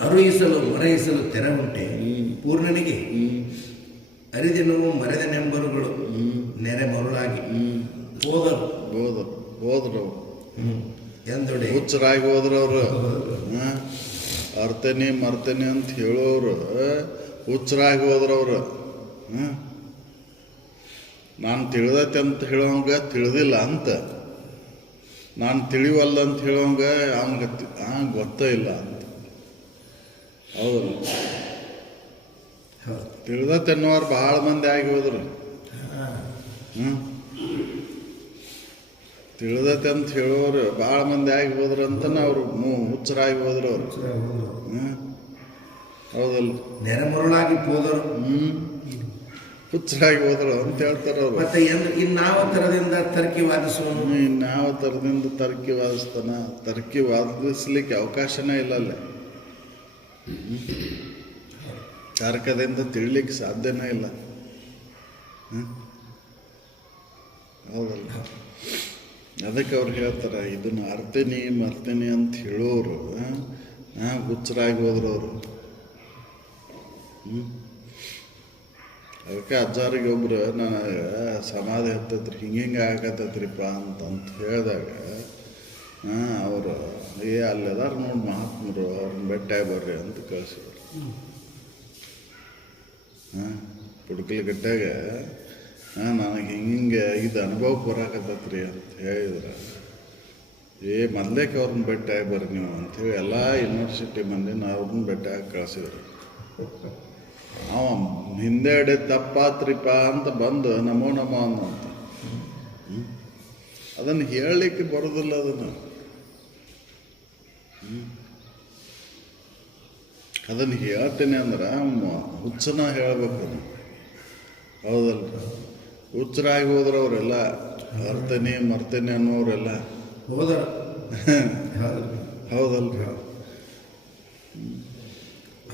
ಅರುಹಿಸಲು ಮರೆಯಿಸಲು ತೆರವುಂಟೆ ಪೂರ್ಣನಿಗೆ ಅರಿದೆನುವು ಮರೆದನೆಂಬರುಗಳು ನೆರೆ ಮರುಳಾಗಿ ಹೋದ್ರು ಎಂದೊಡೆ ಹುಚ್ಚರಾಗಿ ಹೋದ್ರವ್ರು. ಅರ್ತೇನೆ ಮರ್ತೇನೆ ಅಂತ ಹೇಳೋರು ಹುಚ್ಚರಾಗಿ ಹೋದ್ರವ್ರು. ನಾನು ತಿಳಿದೈತೆ ಅಂತ ಹೇಳೋಂಗ ತಿಳಿದಿಲ್ಲ ಅಂತ, ನಾನು ತಿಳಿವಲ್ಲ ಅಂತ ಹೇಳೋಂಗ ಅವನಿಗೆ ಗೊತ್ತೇ ಇಲ್ಲ ಅಂತ. ಹೌದು, ತಿಳಿದೈತೆ ಅನ್ನೋರು ಭಾಳ ಮಂದಿ ಆಗಿ ಹೋದ್ರು. ತಿಳಿದೈತೆ ಅಂತ ಹೇಳೋರು ಭಾಳ ಮಂದಿ ಆಗಿ ಹೋದ್ರು ಅಂತನ ಅವ್ರು ಹುಚ್ಚರಾಗಿ ಹೋದ್ರು ಅವರು. ಹೌದಲ್ಲ, ನೆರೆ ಮರುಳಾಗಿ ಹೋದರು. ಹುಚ್ಚರಾಗಿ ಹೋದ್ರು ಅಂತ ಹೇಳ್ತಾರೆ ಅವರು. ಮತ್ತೆ ಇನ್ನಾವ ಥರದಿಂದ ತರ್ಕಿ ವಾದಿಸುವ ಇನ್ಯಾವ ಥರದಿಂದ ತರ್ಕಿ ವಾದಿಸ್ತಾನ? ತರ್ಕಿ ವಾದಿಸ್ಲಿಕ್ಕೆ ಅವಕಾಶನೇ ಇಲ್ಲ ಅಲ್ಲೇ. ತರ್ಕದಿಂದ ತಿಳ್ಲಿಕ್ಕೆ ಸಾಧ್ಯನೇ ಇಲ್ಲ. ಹೌದಲ್ಲ, ಅದಕ್ಕೆ ಅವ್ರು ಹೇಳ್ತಾರೆ ಇದನ್ನು ಅರ್ತೇನೆ ಮರ್ತೇನೆ ಅಂತ ಹೇಳೋರು ಹುಚ್ಚರಾಗಿ ಹೋದ್ರು ಅವರು. ಅದಕ್ಕೆ ಅಜ್ಜಾರಿಗೆ ಒಬ್ರು ನನಗೆ ಸಮಾಧಿ ಹತ್ತತ್ರಿ ಹಿಂಗೆ ಆಗತ್ತೈತ್ರಿಪ್ಪ ಅಂತಂತ ಹೇಳಿದಾಗ ಅವರು ಅಲ್ಲೆದಾರ ನೋಡಿ ಮಹಾತ್ಮರು ಅವ್ರನ್ನ ಬೆಟ್ಟಾಗಿ ಬರ್ರಿ ಅಂತ ಕಳಿಸಿದ್ರು. ಪುಡ್ಕಲ್ಗಟ್ಟಾಗ ನನಗೆ ಹಿಂಗೆ ಇದು ಅನುಭವಕ್ಕೆ ಬರಾಕತ್ತೈತ್ರಿ ಅಂತ ಹೇಳಿದ್ರೆ ಮೊದಲೇಕೆ ಅವ್ರನ್ನ ಬೆಟ್ಟಾಗಿ ಬರ್ರಿ ನೀವು ಅಂಥೇಳಿ ಎಲ್ಲ ಯೂನಿವರ್ಸಿಟಿ ಮಂದಿನ ಅವ್ರನ್ನ ಬೆಟ್ಟಾಗಿ ಕಳಿಸಿದ್ರು. ಅವ ಹಿಂದೆಡೆ ತಪ್ಪಾತ್ರಿಪ್ಪ ಅಂತ ಬಂದು ನಮೋ ನಮೋ ಅನ್ನಂತ. ಅದನ್ನು ಹೇಳಲಿಕ್ಕೆ ಬರೋದಿಲ್ಲ. ಅದನ್ನು ಹೇಳ್ತೇನೆ ಅಂದ್ರೆ ಹುಚ್ಚನ ಹೇಳ್ಬೇಕು. ಹೌದಲ್ರಿ, ಹುಚ್ಚರಾಗಿ ಹೋದ್ರವರೆಲ್ಲ ಅರ್ತೇನೆ ಮರ್ತೇನೆ ಅನ್ನೋರೆಲ್ಲ ಹೋದರು. ಹೌದಲ್ರಿ.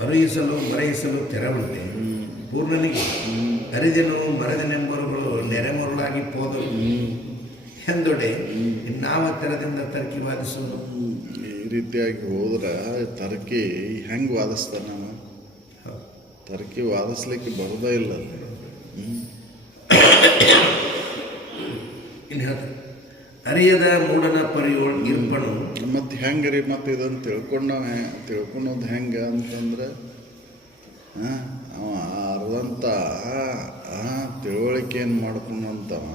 ಅರುಹಿಸಲು ಮರೆಯಿಸಲು ತೆರವುಂಟೆ ಪೂರ್ಣನಿಗೆ ಅರಿದೆನು ಮರೆದನೆಂಬರುಗಳು ನೆರೆ ಮರುಳಾಗಿ ಹೋದರು ಎಂದೊಡೆ ಇನ್ನಾವ ಥರದಿಂದ ತರ್ಕಿ ವಾದಿಸುವುದು. ಈ ರೀತಿಯಾಗಿ ಹೋದ್ರೆ ತರ್ಕಿ ಹೆಂಗೆ ವಾದಿಸ್ತಾನ? ತರ್ಕಿ ವಾದಿಸ್ಲಿಕ್ಕೆ ಬರೋದೇ ಇಲ್ಲ. ಇಲ್ಲಿ ಹೇಳ್ತಾರೆ ಅರಿಯದ ಮೂಢನ ಪರಿಯೋಳ್ ಇರ್ಪಣು. ಮತ್ತು ಹೆಂಗೆ ರೀ ಮತ್ತು ಇದನ್ನು ತಿಳ್ಕೊಳೋದು ಹೆಂಗೆ ಅಂತಂದ್ರೆ ಅವ ಅರ್ಧಂತ ತಿಳುವಳಿಕೆ ಏನು ಮಾಡ್ಕೊಂಡಂತವ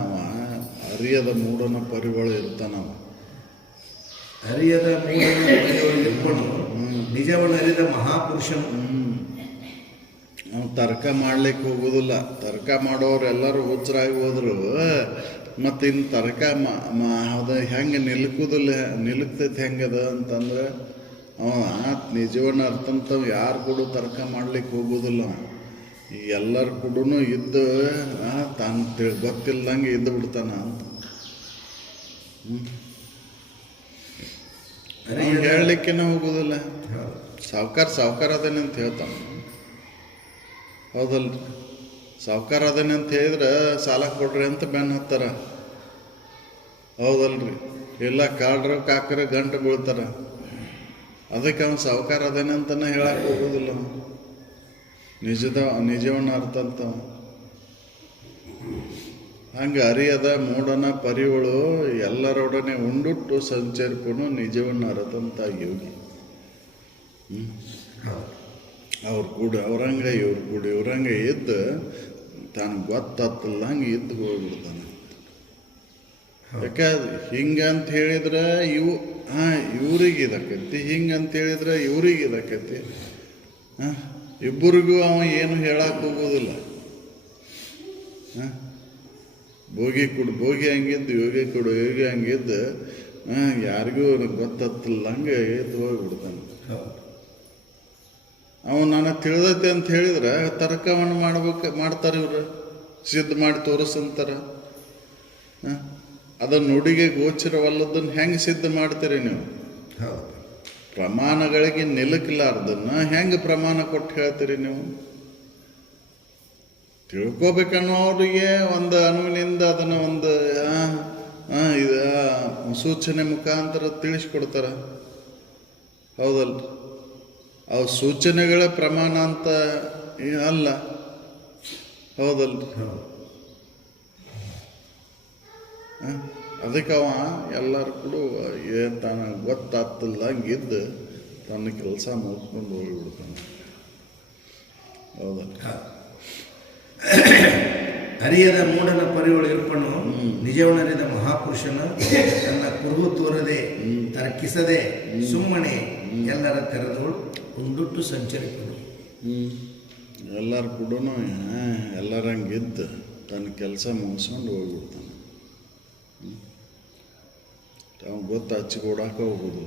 ಅವ ಅರಿಯದ ಮೂಢನ ಪರಿವಳು ಇರ್ತಾನವ. ಅರಿಯದ ಮೂಢನ ಪರಿಯೋಳ್ ಇರ್ಪಣು ನಿಜವನ್ನು ಅರಿದ ಮಹಾಪುರುಷನು. ನಾವು ತರ್ಕ ಮಾಡ್ಲಿಕ್ಕೆ ಹೋಗೋದಿಲ್ಲ. ತರ್ಕ ಮಾಡೋರು ಎಲ್ಲರೂ ಹುಚ್ಚರಾಗಿ ಹೋದ್ರು. ಮತ್ತು ಇನ್ನು ತರ್ಕ ಅದು ಹೆಂಗೆ ನಿಲುಕ್ತೈತೆ ಹೆಂಗದ ಅಂತಂದ್ರೆ ನಿಜವನ್ನ ಅರ್ಥಂತವ್ ಯಾರು ಕೂಡ ತರ್ಕ ಮಾಡ್ಲಿಕ್ಕೆ ಹೋಗೋದಿಲ್ಲ. ಈ ಎಲ್ಲರ ಕೂಡ ಇದ್ದು ತಾನು ಗೊತ್ತಿಲ್ದಂಗೆ ಇದ್ದು ಬಿಡ್ತಾನ ಅಂತ ಹೇಳಲಿಕ್ಕೇನೆ ಹೋಗೋದಿಲ್ಲ. ಸಾವ್ಕಾರ ಅದೇನೆ ಅಂತ ಹೇಳ್ತಾನೆ. ಹೌದಲ್ರಿ, ಸಾವ್ಕಾರ ಅದೇನೆ ಅಂತ ಹೇಳಿದ್ರೆ ಸಾಲ ಕೊಡ್ರಿ ಅಂತ ಬೆನ್ನು ಹತ್ತಾರ. ಹೌದಲ್ರಿ, ಇಲ್ಲ ಕಾಡ್ರ ಕಾಕ್ರ ಗಂಟು ಬೀಳ್ತಾರ. ಅದಕ್ಕೆ ಅವ್ನು ಸಾವ್ಕಾರ ಅದೇನೆ ಅಂತಲೇ ಹೇಳಕ್ಕೆ ಹೋಗೋದಿಲ್ಲ. ನಿಜವನ್ನ ಅರ್ಥ ಅಂತ ಹಂಗೆ ಅರಿಯದ ಮೂಢನ ಪರಿಗಳು ಎಲ್ಲರೊಡನೆ ಉಂಡುಟ್ಟು ಸಂಚರಿಪನು ನಿಜವನ್ನ ಅರತಂತ ಯೋಗಿ. ಅವ್ರು ಕೂಡ ಅವ್ರಂಗೆ ಇವ್ರು ಕೂಡ ಇವ್ರಂಗೆ ಇದ್ದು ತಾನು ಗೊತ್ತಲ್ಲ ಹಂಗೆ ಇದ್ದು ಹೋಗ್ಬಿಡ್ತಾನೆ. ಯಾಕಂದ್ರೆ ಹಿಂಗಂತ ಹೇಳಿದ್ರೆ ಇವ್ರಿಗೆ ಇದಕ್ಕೈತಿ, ಹಿಂಗಂತ ಹೇಳಿದ್ರೆ ಇವ್ರಿಗೆ ಇದಕ್ಕೈತಿ. ಇಬ್ಬರಿಗೂ ಅವ ಏನು ಹೇಳಕ್ಕೆ ಹೋಗೋದಿಲ್ಲ. ಭೋಗಿ ಹಂಗಿದ್ದು ಯೋಗಿ ಕೊಡು ಯೋಗಿ ಹಂಗಿದ್ದು ಯಾರಿಗೂ ಗೊತ್ತತ್ತಿಲ್ಲ ಹಂಗೆ ಎದ್ದು ಹೋಗ್ಬಿಡ್ತಾನೆ. ಅವನು ನಾನು ತಿಳಿದೈತೆ ಅಂತ ಹೇಳಿದ್ರೆ ತರ್ಕವನ್ನು ಮಾಡ್ತಾರೆ ಇವರು, ಸಿದ್ಧ ಮಾಡಿ ತೋರಿಸಂತಾರೆ. ಅದನ್ನು ನುಡಿಗೆ ಗೋಚರವಲ್ಲದನ್ನು ಹೆಂಗೆ ಸಿದ್ಧ ಮಾಡ್ತೀರಿ ನೀವು? ಪ್ರಮಾಣಗಳಿಗೆ ನಿಲುಕಲಾರ್ದನ್ನು ಹೆಂಗೆ ಪ್ರಮಾಣ ಕೊಟ್ಟು ಹೇಳ್ತೀರಿ ನೀವು? ತಿಳ್ಕೊಬೇಕನ್ನೋ ಅವರಿಗೆ ಒಂದು ಅನುವಿನಿಂದ ಅದನ್ನು ಒಂದು ಇದು ಸೂಚನೆ ಮುಖಾಂತರ ತಿಳಿಸ್ಕೊಡ್ತಾರ, ಹೌದಲ್ಲ? ಅವು ಸೂಚನೆಗಳ ಪ್ರಮಾಣ ಅಂತ ಅಲ್ಲ, ಹೌದಲ್ಲ? ಅದಕ್ಕೆ ಅವ ಎಲ್ಲರೂ ಕೂಡ ಏನು ತಾನು ಗೊತ್ತಾಗ್ತಿಲ್ಲ ಹಂಗಿದ್ದು ತನ್ನ ಕೆಲಸ ಮುಗಿಸ್ಕೊಂಡು ಹೋಗಿಬಿಡ್ತಾನೆ, ಹೌದಲ್ಲ? ಅರಿಯದ ಮೂಢನ ಪರಿಗಳು ಇರ್ಪಣು ನಿಜವನರಿದ ಮಹಾಪುರುಷನ ತನ್ನ ಕುರುಹು ತೋರದೆ ತರ್ಕಿಸದೆ ಸುಮ್ಮನೆ ಎಲ್ಲರ ತೆರೆದೋಳು ಉಂಡುಟ್ಟು ಸಂಚರಿಪನು. ಎಲ್ಲರೂ ಕೂಡ ಎಲ್ಲರಂಗಿದ್ದು ತನ್ನ ಕೆಲಸ ಮುಗಿಸ್ಕೊಂಡು ಹೋಗ್ಬಿಡ್ತಾನೆ. ಅವ್ನು ಗೊತ್ತು ಹಚ್ಚಿಕೊಡಕ್ಕೆ ಹೋಗೋದು.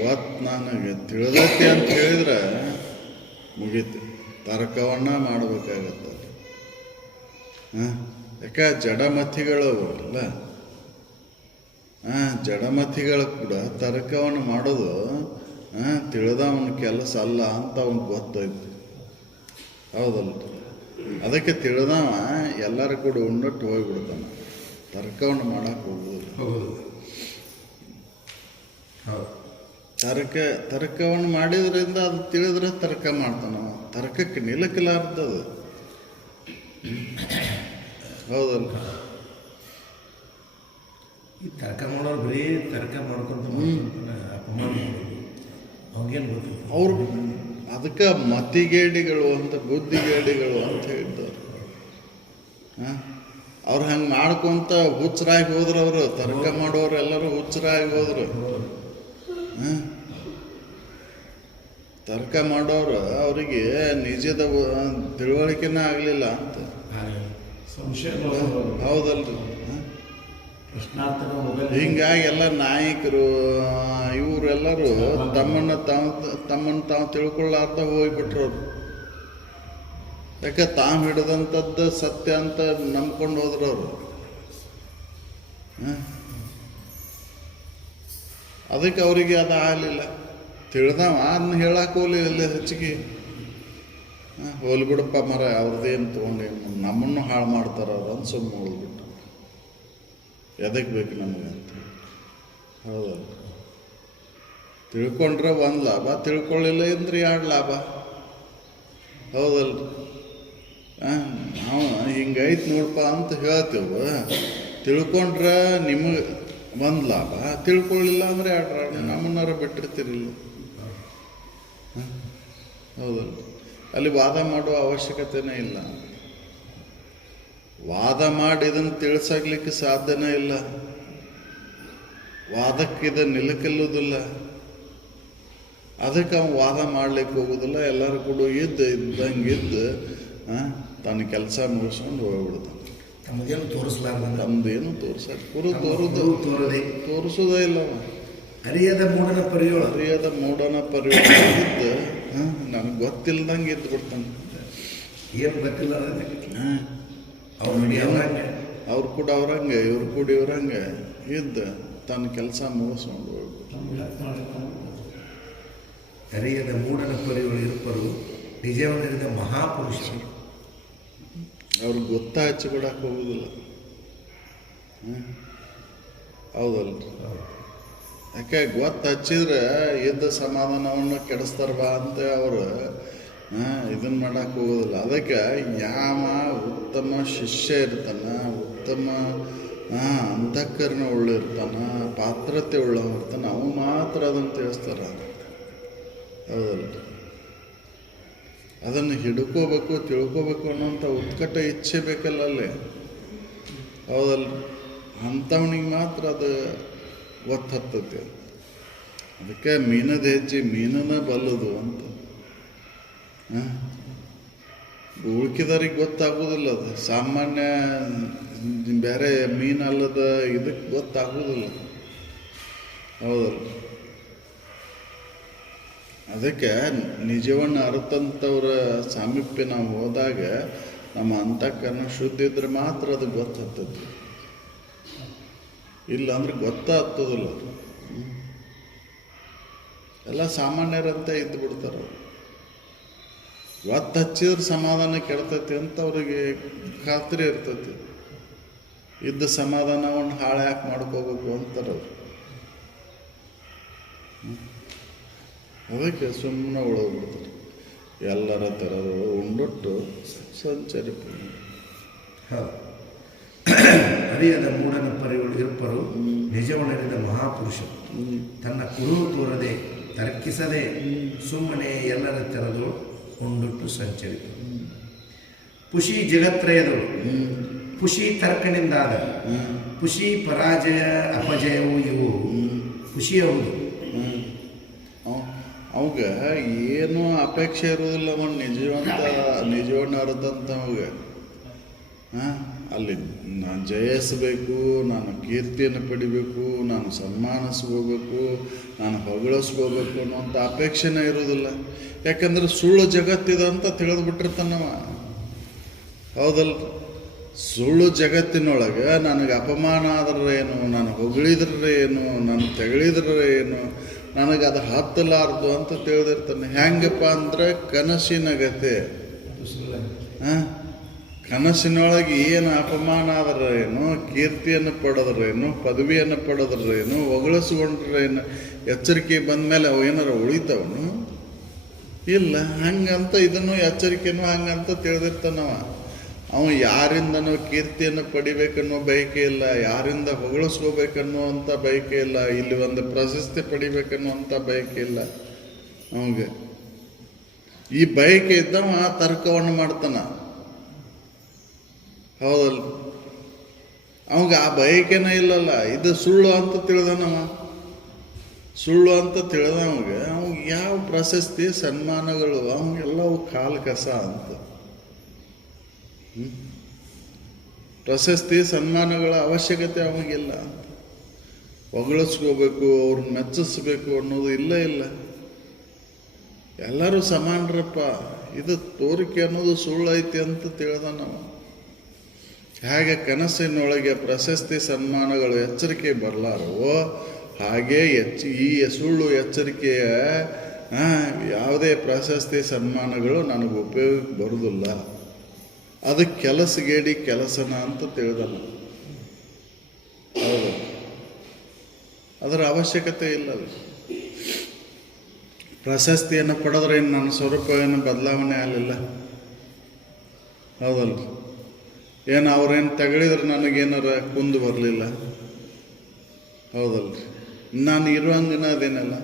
ಗೊತ್ತು ನನಗೆ ತಿಳಿದೈತಿ ಅಂತ ಹೇಳಿದ್ರೆ ಮುಗೀತು, ತರ್ಕವನ್ನ ಮಾಡಬೇಕಾಗತ್ತೆ. ಯಾಕೆ ಜಡಮತಿಗಳು ಅಲ್ಲ, ಜಡಮತಿಗಳು ಕೂಡ ತರ್ಕವನ್ನು ಮಾಡೋದು ತಿಳಿದವನ ಕೆಲಸ ಅಲ್ಲ ಅಂತ ಅವ್ನಿಗೆ ಗೊತ್ತೈತಿ, ಹೌದಲ್ಲ? ಅದಕ್ಕೆ ತಿಳಿದವ ಎಲ್ಲರೂ ಕೂಡ ಉಂಡಟ್ಟು ಹೋಗ್ಬಿಡ್ತಾನೆ, ತರ್ಕವನ್ನು ಮಾಡಕ್ಕೆ ಹೋಗೋದು. ತರ್ಕವನ್ನು ಮಾಡಿದ್ರಿಂದ ಅದು ತಿಳಿದ್ರೆ ತರ್ಕ ಮಾಡ್ತಾನವ, ತರ್ಕಕ್ಕೆ ನಿಲಕಲಾರ್ದದು, ಹೌದಲ್ಲ? ಈ ತರ್ಕ ಮಾಡೋರು ಬರೀ ತರ್ಕ ಮಾಡ್ಕೊಂತ ಅಪಮಾನ ಮಾಡೋದು ಅವ್ಗೇನು ಗೊತ್ತಿಲ್ಲ. ಅವರು ಅದಕ್ಕೆ ಮತಿಗೇಡಿಗಳು ಅಂತ, ಬುದ್ಧಿಗೇಡಿಗಳು ಅಂತ ಹೇಳ್ತಾರೆ. ಅವ್ರು ಹಂಗೆ ಮಾಡ್ಕೊಂತ ಹುಚ್ಚರಾಗಿ ಹೋದ್ರು, ಅವರು ತರ್ಕ ಮಾಡೋರು ಎಲ್ಲರೂ ಹುಚ್ಚರಾಗಿ ಹೋದ್ರು. ತರ್ಕ ಮಾಡೋರು ಅವರಿಗೆ ನಿಜದ ತಿಳುವಳಿಕೆನ ಆಗಲಿಲ್ಲ ಅಂತ, ಹೌದಲ್ರಿ? ಹಿಂಗಾಗಿ ಎಲ್ಲ ನಾಯಕರು ಇವರೆಲ್ಲರೂ ತಮ್ಮನ್ನು ತಾವು ತಿಳ್ಕೊಳ್ಳಾರ್ದ ಹೋಗ್ಬಿಟ್ರು. ಅವರು ಯಾಕೆ ತಾವು ಹಿಡಿದಂಥದ್ದು ಸತ್ಯ ಅಂತ ನಂಬ್ಕೊಂಡು ಹೋದ್ರು ಅವರು. ಅದಕ್ಕೆ ಅವರಿಗೆ ಅದು ಆಗಲಿಲ್ಲ. ತಿಳಿದವ ಅದನ್ನ ಹೇಳಕ್ಕೆ ಹೋಗಲಿಲ್ಲ ಹೆಚ್ಚಿಗೆ. ಹೋಲಿ ಬಿಡಪ್ಪ ಮರ, ಅವ್ರದ್ದೇನು ತೊಗೊಂಡೇನು, ನಮ್ಮನ್ನು ಹಾಳು ಮಾಡ್ತಾರ ಅವ್ರು ಅಂತ ಸುಮ್ಮನೆ ಹೋಗ್ಬಿಟ್ಟು ಎದಕ್ಕೆ ಬೇಕು ನಮಗೆ ಅಂತ, ಹೌದಲ್ಲ? ತಿಳ್ಕೊಂಡ್ರೆ ಒಂದು ಲಾಭ, ತಿಳ್ಕೊಳ್ಳಿಲ್ಲ ಅಂದ್ರೆ 2 ಲಾಭ, ಹೌದಲ್ಲ? ನಾವು ಹಿಂಗೈತೆ ನೋಡಪ್ಪ ಅಂತ ಹೇಳ್ತೇವೆ, ತಿಳ್ಕೊಂಡ್ರೆ ನಿಮಗೆ 1 ಲಾಭ, ತಿಳ್ಕೊಳ್ಳಿಲ್ಲ ಅಂದರೆ 2 ಲಾಭ. ನಮ್ಮನ್ನಾರು ಬಿಟ್ಟಿರ್ತಿರಿಲ್ಲ, ಹೌದಲ್ಲ? ಅಲ್ಲಿ ವಾದ ಮಾಡುವ ಅವಶ್ಯಕತೆನೇ ಇಲ್ಲ. ವಾದ ಮಾಡಿ ಇದನ್ನು ತಿಳಿಸಾಗ್ಲಿಕ್ಕೆ ಸಾಧ್ಯನೇ ಇಲ್ಲ. ವಾದಕ್ಕೆ ಇದು ನಿಲುಕಲ್ಲುವುದಿಲ್ಲ. ಅದಕ್ಕೆ ಅವ್ನು ವಾದ ಮಾಡ್ಲಿಕ್ಕೆ ಹೋಗೋದಿಲ್ಲ. ಎಲ್ಲರೂ ಕೂಡ ಇದ್ದಂಗಿದ್ದು ತನ್ನ ಕೆಲಸ ಮುಗಿಸ್ಕೊಂಡು ಹೋಗ್ಬಿಡ್ತಾನೆ. ತಮ್ಮದೇನು ತೋರಿಸ್ಲಾರ್ದ, ತಮ್ಮದೇನು ತೋರಿಸೋದೇ ಇಲ್ಲ. ಅರಿಯದ ಮೂಢನ ಪರಿಯೋಳ, ಅರಿಯದ ಮೂಢನ ಪರಿಯೋಳಿದ್ದು ನನಗೆ ಗೊತ್ತಿಲ್ದಂಗೆ ಇದ್ದು ಬಿಡ್ತಾನೆ. ಏನು ಗೊತ್ತಿಲ್ಲ ಅವ್ರು ಕೂಡ ಅವ್ರಂಗೆ, ಇವ್ರು ಕೂಡ ಇವ್ರಂಗೆ ಇದ್ದು ತನ್ನ ಕೆಲಸ ಮುಗಿಸ್ಕೊಂಡು ಹೋಗ್ಬಿಡ್ತಾನೆ. ಅರಿಯದ ಮೂಢನ ಪರಿಯೋಳು ಇರುಪರು ನಿಜವನರಿದ ಮಹಾಪುರುಷರು. ಅವ್ರಿಗೆ ಗೊತ್ತಾ ಹಚ್ಚಿಬಿಡಕ್ಕೆ ಹೋಗುದಿಲ್ಲ, ಹೌದಲ್ಲ? ಯಾಕೆ ಗೊತ್ತು ಹಚ್ಚಿದ್ರೆ ಇದ್ದ ಸಮಾಧಾನವನ್ನು ಕೆಡಿಸ್ತಾರ ಬಾ ಅಂತ ಅವರು ಇದನ್ನು ಮಾಡಕ್ಕೆ ಹೋಗೋದಿಲ್ಲ. ಅದಕ್ಕೆ ಯಾವ ಉತ್ತಮ ಶಿಷ್ಯ ಇರ್ತಾನ, ಉತ್ತಮ ಅಂತಃಕರಣ ಉಳ್ಳಿರ್ತಾನ, ಪಾತ್ರತೆ ಉಳ್ಳವಿರ್ತಾನೆ, ಅವು ಮಾತ್ರ ಅದನ್ನು ತಿಳಿಸ್ತಾರ. ಹೌದಲ್ಲ? ಅದನ್ನು ಹಿಡ್ಕೋಬೇಕು, ತಿಳ್ಕೋಬೇಕು ಅನ್ನೋಂಥ ಉತ್ಕಟ ಇಚ್ಛೆ ಬೇಕಲ್ಲ ಅಲ್ಲಿ. ಹೌದಲ್ಲ? ಅಂಥವನಿಗೆ ಮಾತ್ರ ಅದು ಒತ್ತು ಹತ್ತೈತಿ. ಅದಕ್ಕೆ ಮೀನದ ಹೆಜ್ಜೆ ಮೀನನ ಬಲ್ಲದು ಅಂತ. ಉಳ್ಕಿದವ್ರಿಗೆ ಗೊತ್ತಾಗೋದಿಲ್ಲ. ಅದು ಸಾಮಾನ್ಯ ಬೇರೆ ಮೀನಲ್ಲದ ಇದಕ್ಕೆ ಗೊತ್ತಾಗೋದಿಲ್ಲ. ಹೌದಲ್ಲ? ಅದಕ್ಕೆ ನಿಜವನ್ನು ಅರ್ಥಂಥವ್ರ ಸಾಮೀಪ್ಯ ನಾವು ಹೋದಾಗ ನಮ್ಮ ಅಂತಃಕರಣ ಶುದ್ಧ ಇದ್ರೆ ಮಾತ್ರ ಅದು ಗೊತ್ತಾಗ್ತದೆ. ಇಲ್ಲ ಅಂದ್ರೆ ಗೊತ್ತಾಗ್ತದಿಲ್ಲ. ಎಲ್ಲ ಸಾಮಾನ್ಯರಂತೆ ಇದ್ದು ಬಿಡ್ತಾರೆ. ಒತ್ತು ಹಚ್ಚಿದ್ರೆ ಸಮಾಧಾನ ಕೆಡ್ತೈತಿ ಅಂತ ಅವ್ರಿಗೆ ಖಾತ್ರಿ ಇರ್ತೈತಿ. ಇದ್ದ ಸಮಾಧಾನವನ್ನು ಹಾಳು ಯಾಕೆ ಮಾಡ್ಕೋಬೇಕು ಅಂತಾರೆ ಅವರು. ಅದಕ್ಕೆ ಸುಮ್ಮನೆ ಉಳೋಗ್ಬಿಡ್ತಾರೆ. ಎಲ್ಲರ ಥರದು ಉಂಡೊಟ್ಟು ಸಂಚರಿ. ಹೌದು. ಅರಿಯದ ಮೂಢನ ಪರಿಗಳು ಇರುಪರು ನಿಜವನ್ನರಿದ ಮಹಾಪುರುಷರು ತನ್ನ ಕುರುಹು ತೋರದೆ ತರ್ಕಿಸದೆ ಸುಮ್ಮನೆ ಎಲ್ಲರ ತೆರೆದು ಉಂಡುಟ್ಟು ಸಂಚರಿತು. ಪುಷಿ ಜಗತ್ರಯದಳು ಪುಷಿ ತರ್ಕನಿಂದಾದ ಪುಷಿ ಪರಾಜಯ ಅಪಜಯವು ಇವು ಖುಷಿ ಹೌದು. ಅವಾಗ ಏನೂ ಅಪೇಕ್ಷೆ ಇರೋದಿಲ್ಲ. ಅವನು ನಿಜವನ್ನ ಅರ್ಧಂತ ಅವಾಗ ಅಲ್ಲಿ ನಾನು ಜಯಿಸಬೇಕು, ನಾನು ಕೀರ್ತಿಯನ್ನು ಪಡಿಬೇಕು, ನಾನು ಸನ್ಮಾನಿಸ್ಕೋಬೇಕು, ನಾನು ಹೊಗಳಿಸ್ಕೋಬೇಕು ಅನ್ನೋಂಥ ಅಪೇಕ್ಷೆನೇ ಇರೋದಿಲ್ಲ. ಯಾಕಂದ್ರೆ ಸುಳ್ಳು ಜಗತ್ತಿದೆ ಅಂತ ತಿಳಿದ್ಬಿಟ್ಟಿರ್ತಾನವ. ಹೌದಲ್ಲ? ಸುಳ್ಳು ಜಗತ್ತಿನೊಳಗೆ ನನಗೆ ಅಪಮಾನ ಆದ್ರೆ ಏನು, ನಾನು ಹೊಗಳಿದ್ರೆ ಏನು, ನಾನು ತೆಗಳಿದ್ರೆ ಏನು, ನನಗೆ ಅದು ಹತ್ತಲಾರ್ದು ಅಂತ ತಿಳಿದಿರ್ತಾನೆ. ಹೆಂಗಪ್ಪ ಅಂದ್ರೆ ಕನಸಿನಗತೆ. ಕನಸಿನೊಳಗೆ ಏನು ಅಪಮಾನ ಆದ್ರೆ ಏನು, ಕೀರ್ತಿಯನ್ನು ಪಡೆದ್ರೇನು, ಪದವಿಯನ್ನು ಪಡೆದ್ರೇನು, ಹೊಗಳಿಸ್ಕೊಂಡ್ರೇನು, ಎಚ್ಚರಿಕೆ ಬಂದ ಮೇಲೆ ಅವು ಏನಾರ ಉಳಿತಾವನು ಇಲ್ಲ. ಹಂಗಂತ ಇದನ್ನು ಎಚ್ಚರಿಕೆನೂ ಹಂಗಂತ ತಿಳಿದಿರ್ತಾನವ. ಅವನು ಯಾರಿಂದನೂ ಕೀರ್ತಿಯನ್ನು ಪಡಿಬೇಕನ್ನೋ ಬಯಕೆ ಇಲ್ಲ, ಯಾರಿಂದ ಹೊಗಳಿಸ್ಕೋಬೇಕನ್ನುವಂಥ ಬಯಕೆ ಇಲ್ಲ, ಇಲ್ಲಿ ಒಂದು ಪ್ರಶಸ್ತಿ ಪಡಿಬೇಕನ್ನುವಂಥ ಬಯಕೆ ಇಲ್ಲ ಅವನಿಗೆ. ಈ ಬಯಕೆ ಇದ್ದವ ತರ್ಕವನ್ನು ಮಾಡ್ತಾನ. ಹೌದಲ್ಲ? ಅವಾಗ ಆ ಬಯಕೆನೇ ಇಲ್ಲಲ್ಲ. ಇದು ಸುಳ್ಳು ಅಂತ ತಿಳಿದನವ. ಸುಳ್ಳು ಅಂತ ತಿಳಿದವಗೆ ಅವ್ಗೆ ಯಾವ ಪ್ರಶಸ್ತಿ ಸನ್ಮಾನಗಳು ಅವಂಗೆಲ್ಲವು ಕಾಲು ಕಸ ಅಂತ. ಪ್ರಶಸ್ತಿ ಸನ್ಮಾನಗಳ ಅವಶ್ಯಕತೆ ಅವಾಗೆಲ್ಲ ಅಂತ. ಹೊಗಳಿಸ್ಕೋಬೇಕು, ಅವ್ರನ್ನ ಮೆಚ್ಚಿಸ್ಬೇಕು ಅನ್ನೋದು ಇಲ್ಲ. ಎಲ್ಲರೂ ಸಮಾನರಪ್ಪ. ಇದು ತೋರಿಕೆ ಅನ್ನೋದು ಸುಳ್ಳು ಐತಿ ಅಂತ ತಿಳಿದ ನಾವು. ಹೇಗೆ ಕನಸಿನೊಳಗೆ ಪ್ರಶಸ್ತಿ ಸನ್ಮಾನಗಳು ಎಚ್ಚರಿಕೆ ಬರಲಾರವೋ ಹಾಗೆ ಈ ಸುಳ್ಳು ಎಚ್ಚರಿಕೆಯ ಯಾವುದೇ ಪ್ರಶಸ್ತಿ ಸನ್ಮಾನಗಳು ನನಗೆ ಉಪಯೋಗಕ್ಕೆ ಬರುವುದಿಲ್ಲ. ಅದು ಕೆಲಸಗೇಡಿ ಕೆಲಸನ ಅಂತ ತಿಳಿದಲ್ಲ. ಹೌದು, ಅದರ ಅವಶ್ಯಕತೆ ಇಲ್ಲ. ಪ್ರಶಸ್ತಿಯನ್ನು ಪಡೆದ್ರೆ ಏನು ನನ್ನ ಸ್ವರೂಪ ಏನು ಬದಲಾವಣೆ ಆಗಲಿಲ್ಲ. ಹೌದಲ್ಲ? ಏನು ಅವ್ರೇನು ತಗಳಿದ್ರೆ ನನಗೇನಾರ ಕುಂದು ಬರಲಿಲ್ಲ. ಹೌದಲ್ರಿ? ನಾನು ಇರುವಂಗಿನ ಅದೇನಲ್ಲ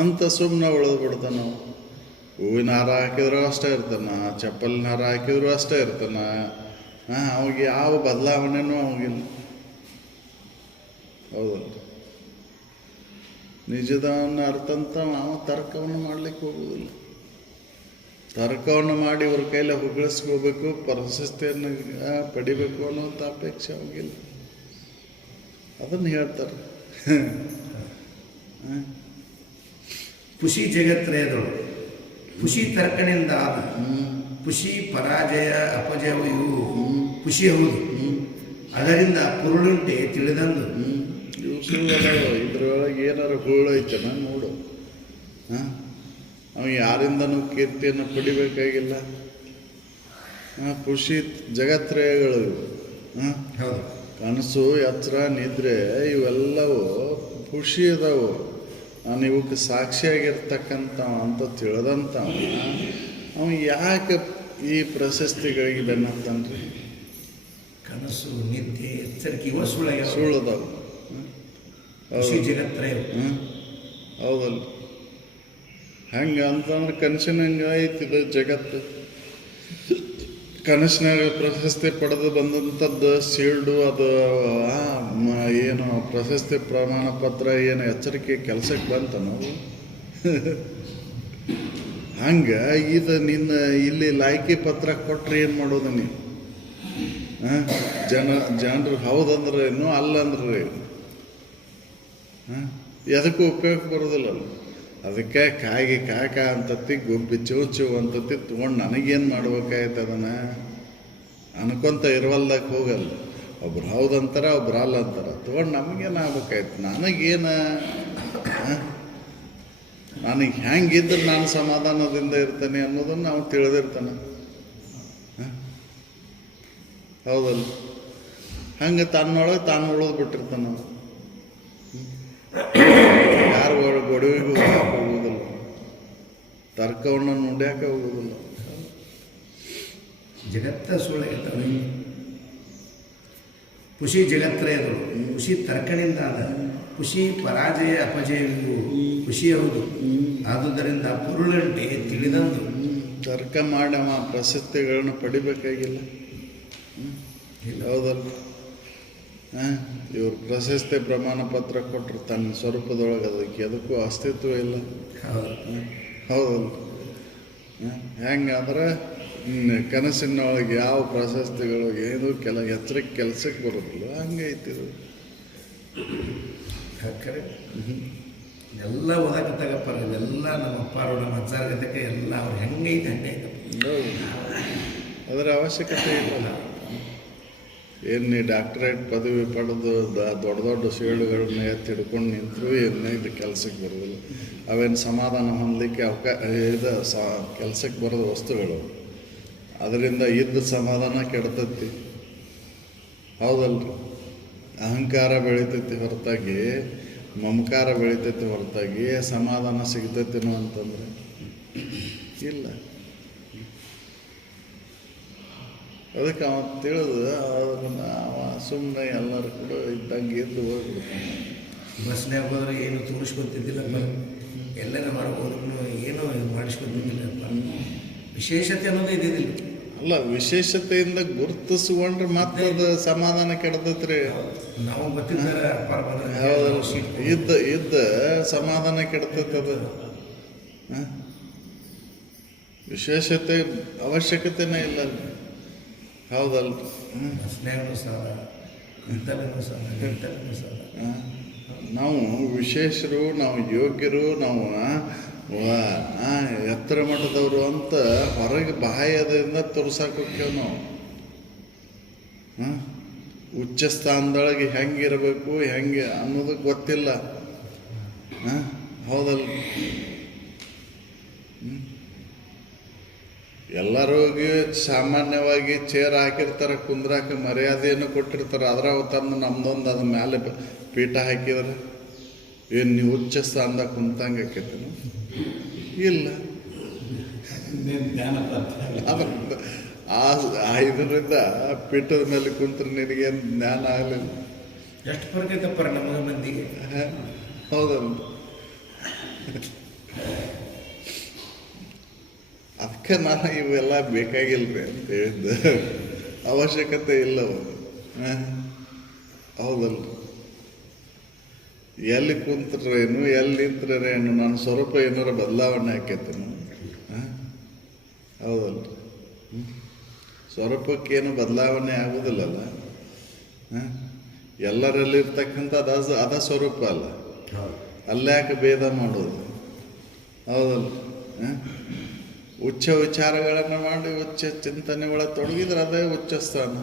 ಅಂತ ಸುಮ್ಮನೆ ಉಳಿದ್ಬಿಡ್ತಾನ ನಾವು. ಹೂವಿನ ಹಾರ ಹಾಕಿದ್ರು ಅಷ್ಟೇ ಇರ್ತಾನ, ಚಪ್ಪಲಿನ ಹಾರ ಹಾಕಿದ್ರು ಅಷ್ಟೇ ಇರ್ತಾನ. ಅವಾಗ ಯಾವ ಬದಲಾವಣೆನೂ ಅವಾಗಿಲ್ಲ. ಹೌದಲ್ಲ? ನಿಜದವನ್ನು ಅರ್ಥಂತ ನಾವು ತರ್ಕವನ್ನು ಮಾಡ್ಲಿಕ್ಕೆ ಹೋಗೋದಿಲ್ಲ. ತರ್ಕವನ್ನು ಮಾಡಿ ಇವ್ರ ಕೈಲಿ ಹೊಗಳಿಸ್ಕೋಬೇಕು, ಪ್ರಶಸ್ತಿಯನ್ನು ಪಡಿಬೇಕು ಅನ್ನೋಂಥ ಅಪೇಕ್ಷೆ ಅವಾಗಿಲ್ಲ. ಅದನ್ನು ಹೇಳ್ತಾರೆ. ಖುಷಿ ಜಗತ್ರಯದಳು ಖುಷಿ ತರ್ಕನಿಂದ ಖುಷಿ ಪರಾಜಯ ಅಪಜಯವು ಇವು ಖುಷಿ ಹೌದು. ಅದರಿಂದ ಕುರುಳುಂಟೆ ತಿಳಿದಂದು ಇವು ಸುಳ್ಳು. ಇದ್ರೊಳಗೆ ಏನಾರು ಹುಳು ಐತೆ ನಾನು ನೋಡು. ಅವ ಯಾರಿಂದನೂ ಕೀರ್ತಿಯನ್ನು ಪಡಿಬೇಕಾಗಿಲ್ಲ. ಖುಷಿ ಜಗತ್ರಯಗಳು ಇವು. ಕನಸು, ಎಚ್ಚರ, ನಿದ್ರೆ ಇವೆಲ್ಲವೂ ಖುಷಿ ಅದಾವು. ನಾನು ಇವಕ್ಕೆ ಸಾಕ್ಷಿಯಾಗಿರ್ತಕ್ಕಂಥ ಅಂತ ತಿಳಿದಂಥವ ಅವನು ಯಾಕೆ ಈ ಪ್ರಶಸ್ತಿಗಳಿಗೆ ಬೆನ್ನತ್ತನ್ರಿ? ಕನಸು, ನಿದ್ದೆ, ಎಚ್ಚರಿಕೆ ಇವ ಸುಳ್ಳು ಸುಳ್ಳದವು. ಜಗತ್ರಯ. ಹೌದಲ್ಲ? ಹಂಗೆ ಅಂತಂದ್ರೆ ಕನಸಿನಂಗೆ ಐತಿದು ಜಗತ್ತು. ಕನಸಿನಾಗ ಪ್ರಶಸ್ತಿ ಪಡೆದು ಬಂದಂಥದ್ದು ಶೀಲ್ಡು ಅದು ಏನು ಪ್ರಶಸ್ತಿ ಪ್ರಮಾಣ ಪತ್ರ ಏನು ಎಚ್ಚರಿಕೆ ಕೆಲಸಕ್ಕೆ ಬಂತ ನಾವು ಹಂಗೆ ಇದು ನಿನ್ನ ಇಲ್ಲಿ ಲಾಯ್ಕಿ ಪತ್ರ ಕೊಟ್ಟರೆ ಏನು ಮಾಡೋದು ನೀವು? ಜನರು ಹೌದಂದ್ರೆ ಏನು ಅಲ್ಲಂದ್ರೆ ಏನು? ಎದಕ್ಕೂ ಉಪಯೋಗ ಬರೋದಿಲ್ಲ. ಅದಕ್ಕೆ ಕಾಗಿ ಕಾಕ ಅಂತತಿ ಗುಬ್ಬಿ ಚೌಚು ಅಂತತಿ ತೊಗೊಂಡು ನನಗೇನು ಮಾಡ್ಬೇಕಾಯ್ತು ಅದನ್ನು ಅನ್ಕೊಂತ ಇರುವಲ್ದಕ್ಕೆ ಹೋಗಲ್ಲ. ಒಬ್ರು ಹೌದಂತಾರ, ಒಬ್ರು ಅಲ್ಲ ಅಂತಾರ. ತೊಗೊಂಡು ನಮಗೇನು ಆಗ್ಬೇಕಾಯ್ತು? ನನಗೇನು ನನಗೆ ಹೆಂಗಿದ್ರೆ ನಾನು ಸಮಾಧಾನದಿಂದ ಇರ್ತೇನೆ ಅನ್ನೋದನ್ನು ನಾವು ತಿಳಿದಿರ್ತಾನೆ. ಹೌದಲ್ಲ? ಹಂಗೆ ತನ್ನೊಳಗೆ ತಾನು ಉಳಿದು ಬಿಟ್ಟಿರ್ತಾನೆ. ನಾವು ಯಾರು ಗೊಡವಿಗೂ ಹೋಗೋದಿಲ್ಲ, ತರ್ಕವನ್ನು ನುಡ್ಯಾಕೆ ಹೋಗೋದಿಲ್ಲ. ಜಗತ್ತ ಸುಳ್ಳಿರ್ತವೆ. ಖುಷಿ ಜಗತ್ರಯದಳು. ಖುಷಿ ತರ್ಕಣಿಂದ ಆದ. ಖುಷಿ ಪರಾಜಯ ಅಪಜಯವಿಗೂ ಖುಷಿ ಹೌದು. ಆದುದರಿಂದ ಪುರುಳಂಟೆ ತಿಳಿದಂದು ತರ್ಕ ಮಾಡಿ ಅವ ಪ್ರಶಸ್ತಿಗಳನ್ನು ಪಡಿಬೇಕಾಗಿಲ್ಲ. ಹೌದಲ್ಲ? ಇವ್ರು ಪ್ರಶಸ್ತಿ ಪ್ರಮಾಣ ಪತ್ರ ಕೊಟ್ಟರು ತನ್ನ ಸ್ವರೂಪದೊಳಗೆ ಅದಕ್ಕೆ ಎದಕ್ಕೂ ಅಸ್ತಿತ್ವ ಇಲ್ಲ. ಹೌದಲ್ಲ? ಹೆಂಗೆ ಅಂದ್ರೆ ಕನಸಿನೊಳಗೆ ಯಾವ ಪ್ರಶಸ್ತಿಗಳು ಏನು ಎಚ್ಚರಿಕೆ ಕೆಲಸಕ್ಕೆ ಬರೋದಿಲ್ಲ. ಹಂಗೆ ಐತಿದು. ಎಲ್ಲ ಓದಾಕತ್ತಾಗಪ್ಪ. ಇದೆಲ್ಲ ನಮ್ಮ ಅಪ್ಪಾರು ನಮ್ಮ ಅಜ್ಜಾರ್ಗತಕ್ಕೆ ಎಲ್ಲ ಅವ್ರು ಹೆಂಗೈತೆ ಹಂಗೆ ಐತೆ. ಅದರ ಅವಶ್ಯಕತೆ ಇಲ್ಲ. ಏನು ನೀ ಡಾಕ್ಟರೇಟ್ ಪದವಿ ಪಡೆದು ದೊಡ್ಡ ದೊಡ್ಡ ಶೇಳುಗಳನ್ನ ಎತ್ತಿ ಹಿಡ್ಕೊಂಡು ನಿಂತರೂ ಇದು ಕೆಲಸಕ್ಕೆ ಬರೋದಿಲ್ಲ. ಅವೇನು ಸಮಾಧಾನ ಹೊಂದಲಿಕ್ಕೆ ಇದು ಕೆಲಸಕ್ಕೆ ಬರೋದು ವಸ್ತುಗಳು. ಅದರಿಂದ ಇದ್ದ ಸಮಾಧಾನ ಕೆಡ್ತೈತಿ. ಹೌದಲ್ರಿ? ಅಹಂಕಾರ ಬೆಳಿತೈತಿ ಹೊರತಾಗಿ ಮಮಕಾರ ಬೆಳಿತೈತಿ ಹೊರತಾಗಿ ಸಮಾಧಾನ ಸಿಗ್ತೈತಿನೋ ಅಂತಂದ್ರೆ ಇಲ್ಲ. ಅದಕ್ಕೆ ಅವ ತಿಳಿದು ಅದನ್ನು ಅವ ಸುಮ್ಮನೆ ಎಲ್ಲರೂ ಕೂಡ ಇದ್ದಂಗೆ ಎದ್ದು ಹೋಗ್ಬಿಡ್ತಾನೆ. ಬಸ್ನಾಗ ಹೋದ್ರೆ ಏನು ತೋರಿಸ್ಕೊತಿದ್ದಿಲ್ಲಪ್ಪ. ಎಲ್ಲರ ಮಾಡ್ಬೋದ್ರೂ ಏನೋ ಮಾಡಿಸ್ಕೊತಿದ್ದಿಲ್ಲಪ್ಪ. ವಿಶೇಷತೆ ಅನ್ನೋದು ಇದ್ದಿದ್ದಿಲ್ಲ. ಅಲ್ಲ, ವಿಶೇಷತೆಯಿಂದ ಗುರುತಿಸ್ಕೊಂಡ್ರೆ ಮತ್ತೆ ಅದು ಸಮಾಧಾನ ಕೆಡ್ತೈತ್ರಿ. ನಾವು ಗೊತ್ತಿದ್ದಾರೆ ಇದ್ದ ಸಮಾಧಾನ ಕೆಡ್ತೈತೆ. ಅದು ವಿಶೇಷತೆ ಅವಶ್ಯಕತೆನೇ ಇಲ್ಲ. ಹೌದಲ್ಲ? ಬಸ್ನಾಗೂ ಸಾಲ, ಗಂಟಲೂ ಸಾಲ, ಗಂಟಲೂ ಸಾಲ. ನಾವು ವಿಶೇಷರು, ನಾವು ಯೋಗ್ಯರು, ನಾವು ಎತ್ತರ ಮಟ್ಟದವರು ಅಂತ ಹೊರಗೆ ಬಾಹ್ಯದಿಂದ ತೋರ್ಸಕ್ಕೆ ಹೋಗ್ತೇವೆ ನಾವು. ಉಚ್ಚ ಸ್ಥಾನದೊಳಗೆ ಹೆಂಗಿರಬೇಕು ಹೆಂಗೆ ಅನ್ನೋದು ಗೊತ್ತಿಲ್ಲ. ಹೌದಲ್ಲ? ಎಲ್ಲರಿಗೂ ಸಾಮಾನ್ಯವಾಗಿ ಚೇರ್ ಹಾಕಿರ್ತಾರೆ, ಕುಂದ್ರಾಕ ಮರ್ಯಾದೆಯನ್ನು ಕೊಟ್ಟಿರ್ತಾರೆ. ಅದ್ರಾಗ ತಂದು ನಮ್ದೊಂದು ಅದ್ರ ಮೇಲೆ ಪೀಠ ಹಾಕಿದ್ರೆ ಏನು ನೀವು ಉಚ್ಚ ಸ್ಥಾನದಾಗ ಕುಂತಂಗೆ ಆಕೈತೆ? ಇಲ್ಲ. ಇದರಿಂದ ಪೀಠದ ಮೇಲೆ ಕುಂತ್ರೆ ನಿನಗೇನು ಜ್ಞಾನ ಆಗಲಿಲ್ಲ. ಎಷ್ಟು ಬರ್ಕೈತಪ್ಪ ನಮ್ಮ ಮಂದಿಗೆ. ಹೌದಲ್ಲ? ಅದಕ್ಕೆ ನಾನು ಇವೆಲ್ಲ ಬೇಕಾಗಿಲ್ರಿ ಅಂತ ಹೇಳಿದ್ದ. ಅವಶ್ಯಕತೆ ಇಲ್ಲವ. ಹೌದಲ್ಲ? ಎಲ್ಲಿ ಕುಂತ್ರೇನು ಎಲ್ಲಿ ನಿಂತ್ರೇನು ನನ್ನ ಸ್ವರೂಪ ಏನಾರ ಬದಲಾವಣೆ ಆಕೈತೇನು? ಹೌದಲ್ಲ? ಸ್ವರೂಪಕ್ಕೇನು ಬದಲಾವಣೆ ಆಗೋದಿಲ್ಲಲ್ಲ. ಎಲ್ಲರಲ್ಲಿರ್ತಕ್ಕಂಥ ಅದ ಸ್ವರೂಪ ಅಲ್ಲ. ಅಲ್ಲ್ಯಾಕೆ ಭೇದ ಮಾಡೋದು? ಹೌದಲ್ಲ? ಉಚ್ಚ ವಿಚಾರಗಳನ್ನು ಮಾಡಿ ಉಚ್ಚ ಚಿಂತನೆ ಒಳಗೆ ತೊಡಗಿದ್ರೆ ಅದೇ ಉಚ್ಚ ಸ್ಥಾನ.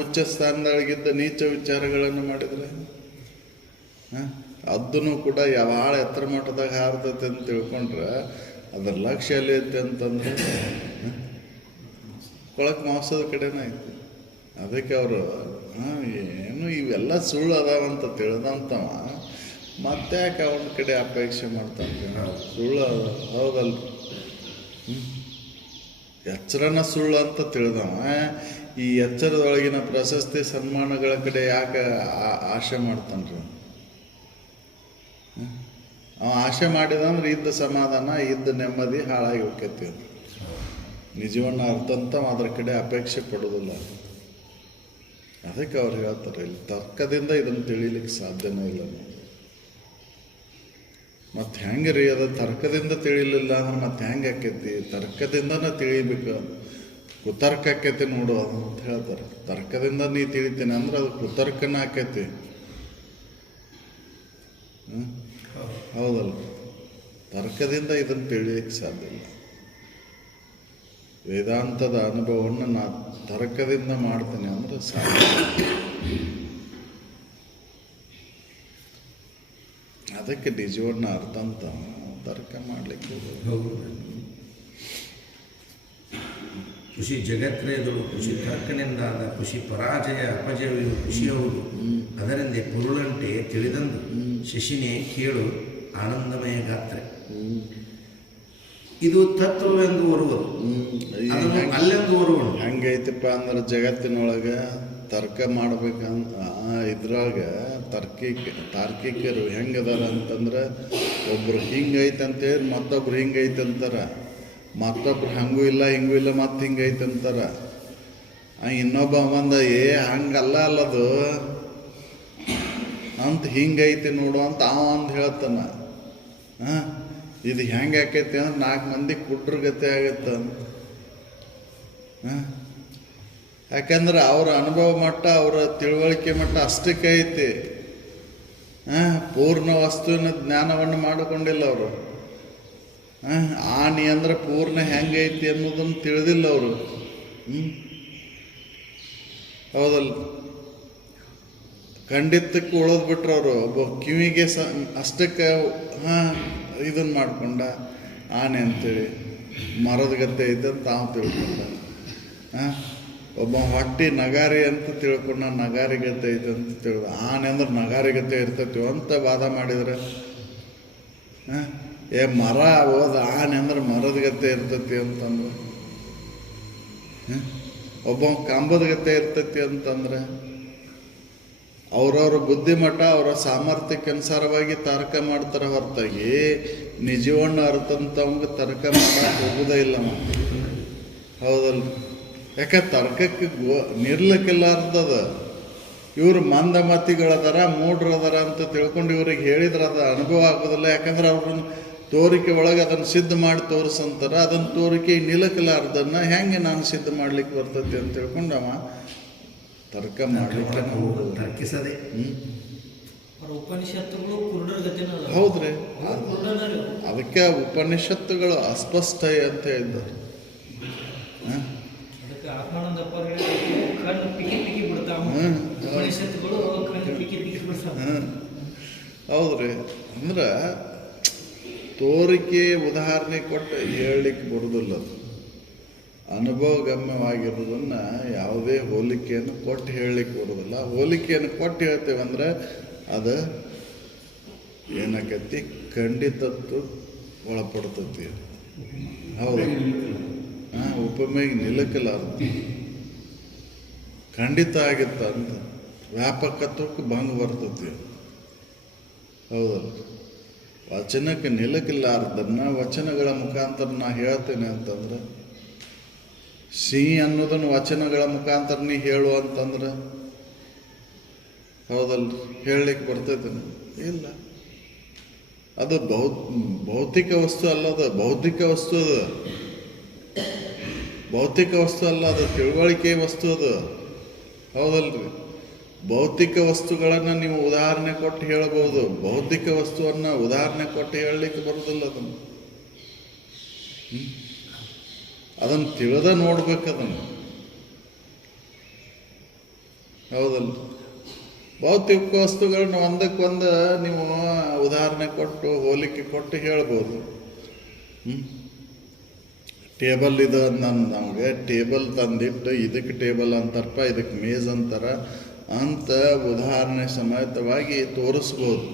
ಉಚ್ಚ ಸ್ಥಾನದೊಳಗಿದ್ದ ನೀಚ ವಿಚಾರಗಳನ್ನು ಮಾಡಿದರೆ ಅದನ್ನು ಕೂಡ ಯಾವಾಗ ಎತ್ತರ ಮಟ್ಟದಾಗ ಹಾರ್ತೈತೆ ಅಂತ ತಿಳ್ಕೊಂಡ್ರೆ ಅದ್ರ ಲಕ್ಷ್ಯ ಎಲ್ಲಿ ಐತೆ ಅಂತಂದ್ರೆ ಕೊಳಕ್ಕೆ ಮಾಂಸದ ಕಡೆನೇ ಐತಿ. ಅದಕ್ಕೆ ಅವರು ಏನು ಇವೆಲ್ಲ ಸುಳ್ಳು ಅದಾವಂತ ತಿಳಿದಂಥವ ಮತ್ತೆ ಯಾಕೆ ಅವನ ಕಡೆ ಅಪೇಕ್ಷೆ ಮಾಡ್ತಾನೆ? ಹೌದು. ಸುಳ್ಳು ಅದು, ಹೌದಲ್ಲ? ಎಚ್ಚರನ ಸುಳ್ಳು ಅಂತ ತಿಳಿದವ ಈ ಎಚ್ಚರದೊಳಗಿನ ಪ್ರಶಸ್ತಿ ಸನ್ಮಾನಗಳ ಕಡೆ ಯಾಕೆ ಆಶೆ ಮಾಡ್ತಾನ್ರಿ? ಅವ ಆಶೆ ಮಾಡಿದಂದ್ರೆ ಇದ್ದ ಸಮಾಧಾನ ಇದ್ದ ನೆಮ್ಮದಿ ಹಾಳಾಗಿ ಹೋಗ್ತೈತಿ. ನಿಜವನ್ನ ಅರ್ಥಂತ ಅದ್ರ ಕಡೆ ಅಪೇಕ್ಷೆ ಪಡೋದಿಲ್ಲ. ಅದಕ್ಕೆ ಅವ್ರು ಹೇಳ್ತಾರೆ ಇಲ್ಲಿ ತರ್ಕದಿಂದ ಇದನ್ನು ತಿಳಿಲಿಕ್ಕೆ ಸಾಧ್ಯನೇ ಇಲ್ಲ. ಮತ್ತು ಹೆಂಗೆ ರೀ ಅದು ತರ್ಕದಿಂದ ತಿಳಿಲಿಲ್ಲ ಅಂದ್ರೆ ಮತ್ತೆ ಹೆಂಗೆ ಆಕೈತಿ? ತರ್ಕದಿಂದನೇ ತಿಳಿಬೇಕು, ಕುತರ್ಕ ಆಕೈತಿ ನೋಡು ಅದು ಅಂತ ಹೇಳ್ತಾರೆ. ತರ್ಕದಿಂದ ನೀ ತಿಳಿತೀನಿ ಅಂದ್ರೆ ಅದು ಕುತರ್ಕನ ಆಕೈತಿ. ಹೌದಲ್ಲ? ತರ್ಕದಿಂದ ಇದನ್ನು ತಿಳಿಲಿಕ್ಕೆ ಸಾಧ್ಯ ಇಲ್ಲ. ವೇದಾಂತದ ಅನುಭವವನ್ನು ನಾ ತರ್ಕದಿಂದ ಮಾಡ್ತೀನಿ ಅಂದ್ರೆ ಸಾಧ್ಯ. ಅದಕ್ಕೆ ನಿಜವನ್ನ ಅರ್ಥ ಅಂತ ತರ್ಕ ಮಾಡಲಿಕ್ಕೆ ಹೌದು. ಕೃಷಿ ಜಗತ್ರಯದಳು ಕೃಷಿ ತರ್ಕನಿಂದಾದ ಕೃಷಿ ಪರಾಜಯ ಅಪಜಯವು ಕೃಷಿಯವರು ಅದರಿಂದ ಪುರುಳಂತೆ ತಿಳಿದಂದು ಶಶಿನೇ ಕೇಳು ಆನಂದಮಯ ಗಾತ್ರ. ಇದು ತತ್ವವೆಂದು ಹೊರುವುದು, ಅಲ್ಲೆಂದು ಹೊರುವುದು. ಹೆಂಗೈತಪ್ಪ ಅಂದ್ರೆ ಜಗತ್ತಿನೊಳಗೆ ತರ್ಕ ಮಾಡ್ಬೇಕಂತ ಇದ್ರೊಳಗೆ ತಾರ್ಕಿಕರು ಹೆಂಗದಾರ ಅಂತಂದ್ರೆ ಒಬ್ರು ಹಿಂಗೈತಂತೇಳಿ ಮತ್ತೊಬ್ರು ಹಿಂಗೈತಂತಾರ, ಮತ್ತೊಬ್ರು ಹಂಗೂ ಇಲ್ಲ ಹಿಂಗೂ ಇಲ್ಲ ಮತ್ತೆ ಹಿಂಗೈತಂತಾರ. ಇನ್ನೊಬ್ಬ ಬಂದ ಹಂಗಲ್ಲ ಅಲ್ಲದು ಅಂತ ಹಿಂಗೈತಿ ನೋಡು ಅಂತ ಅವ ಅಂದು ಹೇಳ್ತಾನ. ಇದು ಹೆಂಗೆ ಆಕೈತಿ ಅಂದ್ರೆ 4 ಮಂದಿ ಕುಟ್ರ ಗತೆ ಆಗತ್ತೆ ಅಂತ. ಯಾಕಂದ್ರೆ ಅವ್ರ ಅನುಭವ ಮಟ್ಟ ಅವರ ತಿಳುವಳಿಕೆ ಮಟ್ಟ ಅಷ್ಟಕ್ಕೆ ಐತಿ. ಪೂರ್ಣ ವಸ್ತುವಿನ ಜ್ಞಾನವನ್ನು ಮಾಡಿಕೊಂಡಿಲ್ಲ ಅವರು. ಆನಿ ಅಂದ್ರೆ ಪೂರ್ಣ ಹೆಂಗೈತಿ ಅನ್ನೋದನ್ನು ತಿಳಿದಿಲ್ಲ ಅವರು. ಹೌದಲ್ಲ? ಖಂಡಿತಕ್ಕೆ ಉಳಿದು ಬಿಟ್ರು ಅವರು. ಒಬ್ಬ ಕಿವಿಗೆ ಅಷ್ಟಕ್ಕೆ ಇದನ್ನು ಮಾಡ್ಕೊಂಡ ಆನೆ ಅಂತೇಳಿ ಮರದ ಗತ್ತೆ ಐತೆ ಅಂತ ತಾವು ತಿಳ್ಕೊಂಡ. ಒಬ್ಬ ಹೊಟ್ಟಿ ನಗಾರಿ ಅಂತ ತಿಳ್ಕೊಂಡ ನಗಾರಿ ಗತ್ತೆ ಐತೆ ಅಂತ ತಿಳ್ದ. ಆನೆ ಅಂದ್ರೆ ನಗಾರಿ ಗತ್ತೆ ಇರ್ತೈತಿ ಅಂತ ವಾದ ಮಾಡಿದ್ರೆ ಮರ ಹೋದ ಆನೆ ಅಂದ್ರೆ ಮರದ ಗತ್ತೆ ಇರ್ತೈತಿ ಅಂತಂದ್ರೆ, ಒಬ್ಬ ಕಂಬದ ಗತ್ತೆ ಇರ್ತೈತಿ ಅಂತಂದ್ರೆ ಅವ್ರವ್ರ ಬುದ್ಧಿಮಟ್ಟ ಅವರ ಸಾಮರ್ಥ್ಯಕ್ಕೆ ಅನುಸಾರವಾಗಿ ತರ್ಕ ಮಾಡ್ತಾರೆ ಹೊರತಾಗಿ ನಿಜವನ್ನ ಅರ್ಥಂತವಂಗೆ ತರ್ಕ ಮಾಡಕ್ಕೆ ಹೋಗೋದೇ ಇಲ್ಲ. ಹೌದಲ್ಲ? ಯಾಕೆ ತರ್ಕಕ್ಕೆ ನಿರ್ಲಕ್ಕಿಲ್ಲಾರ್ದದ. ಇವರು ಮಂದಮತಿಗಳದಾರ ಮೂಢರದಾರ ಅಂತ ತಿಳ್ಕೊಂಡು ಇವ್ರಿಗೆ ಹೇಳಿದ್ರೆ ಅದು ಅನುಭವ ಆಗೋದಿಲ್ಲ. ಯಾಕಂದ್ರೆ ಅವ್ರನ್ನ ತೋರಿಕೆ ಒಳಗೆ ಅದನ್ನು ಸಿದ್ಧ ಮಾಡಿ ತೋರಿಸಂತಾರೆ. ಅದನ್ನು ತೋರಿಕೆ ನಿಲಕಲಾರ್ದನ್ನ ಹೆಂಗೆ ನಾನು ಸಿದ್ಧ ಮಾಡ್ಲಿಕ್ಕೆ ಬರ್ತೈತಿ ಅಂತ ತಿಳ್ಕೊಂಡು ಅವ ತರ್ಕ ಮಾಡ್ಲಿಕ್ಕೆ ತರ್ಕಿಸದೆ. ಉಪನಿಷತ್ತುಗಳು ಕುರುಡರ ಗತಿನ. ಹೌದ್ರಿ, ಅದಕ್ಕೆ ಉಪನಿಷತ್ತುಗಳು ಅಸ್ಪಷ್ಟ ಅಂತ ಹೇಳಿದ್ದಾರೆ. ಅದಕ್ಕೆ ಆತ್ಮಾನಂದಪ್ಪ ಕಣ್ಣು ಪಿಕ್ಕಿ ಪಿಕ್ಕಿ ಬಿಡ್ತಾವ. ಉಪನಿಷತ್ತುಗಳು ಕಣ್ಣು ಪಿಕ್ಕಿ ಪಿಕ್ಕಿ ಬಿಡ್ತಾವ. ಹೌದ್ರಿ. ಅಂದ್ರೆ ತೋರಿಕೆ ಉದಾಹರಣೆ ಕೊಟ್ಟು ಹೇಳಲಿಕ್ಕೆ ಬರೋದಿಲ್ಲ. ಅದು ಅನುಭವಗಮ್ಯವಾಗಿರೋದನ್ನು ಯಾವುದೇ ಹೋಲಿಕೆಯನ್ನು ಕೊಟ್ಟು ಹೇಳಲಿಕ್ಕೆ ಬರೋದಿಲ್ಲ. ಹೋಲಿಕೆಯನ್ನು ಕೊಟ್ಟು ಹೇಳ್ತೇವಂದ್ರೆ ಅದು ಏನಾಕೈತಿ, ಖಂಡಿತತ್ತು ಒಳಪಡ್ತತಿ. ಹೌದು, ಉಪಮೆಗೆ ನಿಲ್ಲಕ್ಕಲಾರ್ದು ಖಂಡಿತ ಆಗಿತ್ತ ಅಂತ ವ್ಯಾಪಕತ್ವಕ್ಕೆ ಭಂಗ ಬರ್ತತಿ. ಹೌದಲ್ಲ? ವಚನಕ್ಕೆ ನಿಲಕ್ಕಿಲ್ಲಾರ್ದನ್ನ ವಚನಗಳ ಮುಖಾಂತರ ನಾ ಹೇಳ್ತೇನೆ ಅಂತಂದ್ರೆ, ಸಿಹಿ ಅನ್ನೋದನ್ನು ವಚನಗಳ ಮುಖಾಂತರ ನೀ ಹೇಳು ಅಂತಂದ್ರೆ ಹೌದಲ್ಲ, ಹೇಳಲಿಕ್ಕೆ ಬರ್ತೈತೇನೆ? ಇಲ್ಲ. ಅದು ಭೌತಿಕ ವಸ್ತು ಅಲ್ಲ, ಅದು ಬೌದ್ಧಿಕ ವಸ್ತು. ಅದು ಭೌತಿಕ ವಸ್ತು ಅಲ್ಲ, ಅದು ತಿಳುವಳಿಕೆ ವಸ್ತು. ಅದು ಹೌದಲ್ರಿ? ಭೌತಿಕ ವಸ್ತುಗಳನ್ನು ನೀವು ಉದಾಹರಣೆ ಕೊಟ್ಟು ಹೇಳ್ಬೋದು, ಬೌದ್ಧಿಕ ವಸ್ತುವನ್ನು ಉದಾಹರಣೆ ಕೊಟ್ಟು ಹೇಳಲಿಕ್ಕೆ ಬರೋದಿಲ್ಲ. ಅದನ್ನು ತಿಳಿದ ನೋಡ್ಬೇಕು ಅದನ್ನು. ಹೌದಲ್ಲ? ಭೌತಿಕ ವಸ್ತುಗಳನ್ನ ಒಂದಕ್ಕೊಂದು ನೀವು ಉದಾಹರಣೆ ಕೊಟ್ಟು ಹೋಲಿಕೆ ಕೊಟ್ಟು ಹೇಳ್ಬೋದು. ಟೇಬಲ್ ಇದು ನಮಗೆ ಟೇಬಲ್ ತಂದಿಟ್ಟು ಇದಕ್ಕೆ ಟೇಬಲ್ ಅಂತಾರಪ್ಪ, ಇದಕ್ಕೆ ಮೇಜ್ ಅಂತಾರ ಅಂತ ಉದಾಹರಣೆ ಸಮೇತವಾಗಿ ತೋರಿಸ್ಬೋದು.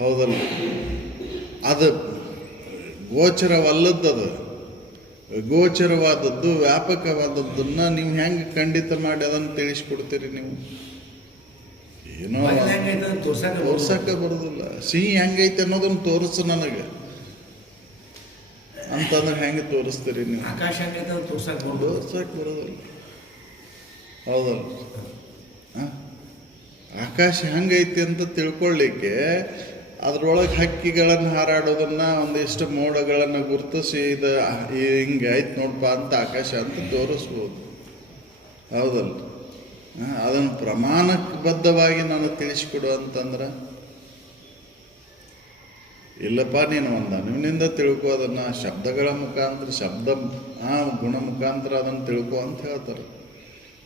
ಹೌದಲ್ಲ? ಅದು ಗೋಚರವಲ್ಲದ್ದದು, ಗೋಚರವಾದದ್ದು ವ್ಯಾಪಕವಾದದ್ದನ್ನು ನೀವು ಹೆಂಗೆ ಖಂಡಿತ ಮಾಡಿ ಅದನ್ನು ತಿಳಿಸ್ಕೊಡ್ತೀರಿ ನೀವು? ಏನೋ ತೋರ್ಸಕ್ಕೆ ಬರೋದಿಲ್ಲ. ಸಿಹಿ ಹೆಂಗೈತೆ ಅನ್ನೋದನ್ನು ತೋರಿಸು ನನಗೆ ಅಂತಂದ್ರೆ ಹೆಂಗೆ ತೋರಿಸ್ತೀರಿ ನೀವು? ಆಕಾಶ ತೋರ್ಸಕ್ಕೆ ಬರೋದಿಲ್ಲ. ಹೌದಲ್ಲ? ಆಕಾಶ ಹೆಂಗೈತಿ ಅಂತ ತಿಳ್ಕೊಳ್ಳಿಕ್ಕೆ ಅದ್ರೊಳಗೆ ಹಕ್ಕಿಗಳನ್ನು ಹಾರಾಡೋದನ್ನು ಒಂದಿಷ್ಟು ಮೋಡಗಳನ್ನು ಗುರುತಿಸಿ ಇದು ಹಿಂಗೆ ಆಯ್ತು ನೋಡಪ್ಪ ಅಂತ ಆಕಾಶ ಅಂತ ತೋರಿಸ್ಬೋದು. ಹೌದಲ್ಲ? ಅದನ್ನು ಪ್ರಮಾಣಬದ್ಧವಾಗಿ ನಾನು ತಿಳಿಸ್ಕೊಡು ಅಂತಂದ್ರೆ ಇಲ್ಲಪ್ಪ, ನೀನು ಒಂದು ಅನುವಿನಿಂದ ತಿಳ್ಕೊ, ಅದನ್ನು ಶಬ್ದಗಳ ಮುಖಾಂತರ ಗುಣ ಮುಖಾಂತರ ಅದನ್ನು ತಿಳ್ಕೊ ಅಂತ ಹೇಳ್ತಾರೆ.